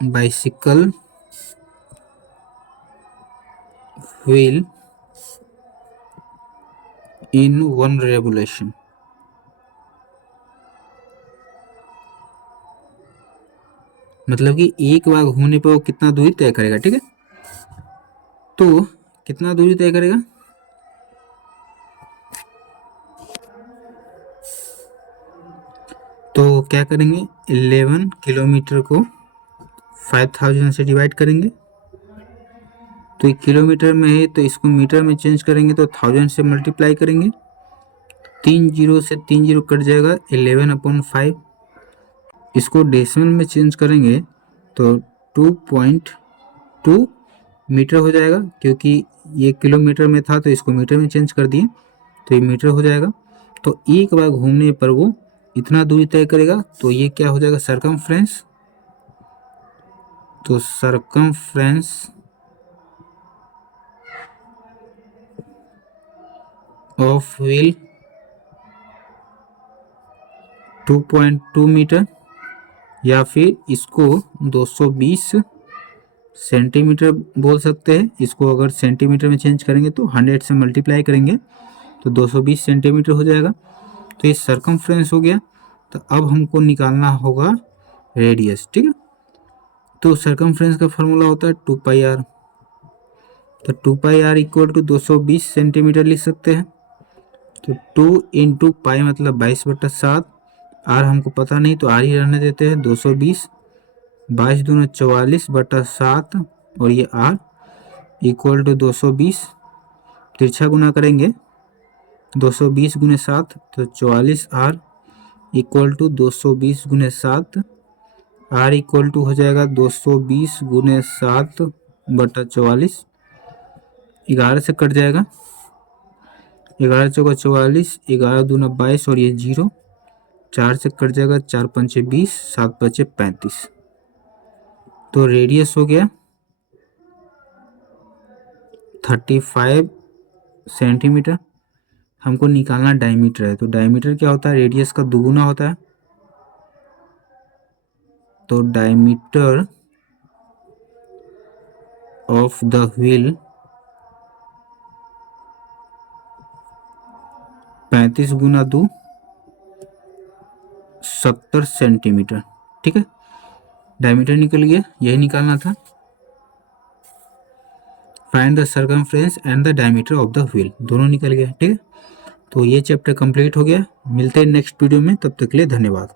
bicycle wheel in 1 revolution, मतलब कि एक बार घूमने पर वो कितना दूरी तय करेगा, ठीक है। तो कितना दूरी तय करेगा, तो क्या करेंगे 11 किलोमीटर को 5000 से डिवाइड करेंगे। तो ये किलोमीटर में है तो इसको मीटर में चेंज करेंगे तो 1000 से मल्टीप्लाई करेंगे। 3 जीरो से 3 जीरो कट जाएगा 11/5। इसको डेसिमल में चेंज करेंगे तो 2.2 मीटर हो जाएगा, क्योंकि ये किलोमीटर में था तो इसको मीटर में चेंज कर दिए तो ये मीटर हो जाएगा। तो एक बार घूमने पर वो इतना दूरी तय करेगा, तो ये क्या हो जाएगा सरकमफ्रेंस। तो सरकमफ्रेंस ऑफ व्हील 2.2 मीटर, या फिर इसको 220 सेंटीमीटर बोल सकते हैं। इसको अगर सेंटीमीटर में चेंज करेंगे तो 100 से मल्टीप्लाई करेंगे तो 220 सेंटीमीटर हो जाएगा। तो ये सरकमफ्रेंस हो गया। तो अब हमको निकालना होगा रेडियस, ठीक है। तो सरकमफ्रेंस का फॉर्मूला होता है 2πr। तो 2πr इक्वल टू 220 सेंटीमीटर लिख सकते हैं। तो 2 इंटू पाई मतलब 22/7। आर हमको पता नहीं तो आर ही रहने देते हैं। 220 22 दूना 44/7 और ये आर इक्वल टू 220। तिरछा गुना करेंगे 220 गुने 7 तो 44 आर इक्वल टू 220 गुने 7। आर इक्वल टू हो जाएगा 220 गुने 7/44। 11 से कट जाएगा, 11 चौका 44, 11 दूना 22 और ये 0। 4 से कट जाएगा, 4 पंचे 20, 7 पचे 35। तो रेडियस हो गया 35 सेंटीमीटर। हमको निकालना डायमीटर है। तो डायमीटर क्या होता है, रेडियस का दुगुना होता है। तो diameter of the wheel 35 Guna 2 70 centimetre, ठीक है। डायमीटर निकल गया, यही निकालना था। Find the circumference and the diameter of the wheel, दोनों निकल गया, ठीक है। तो ये चैप्टर कंप्लीट हो गया। मिलते हैं नेक्स्ट वीडियो में, तब तक के लिए धन्यवाद।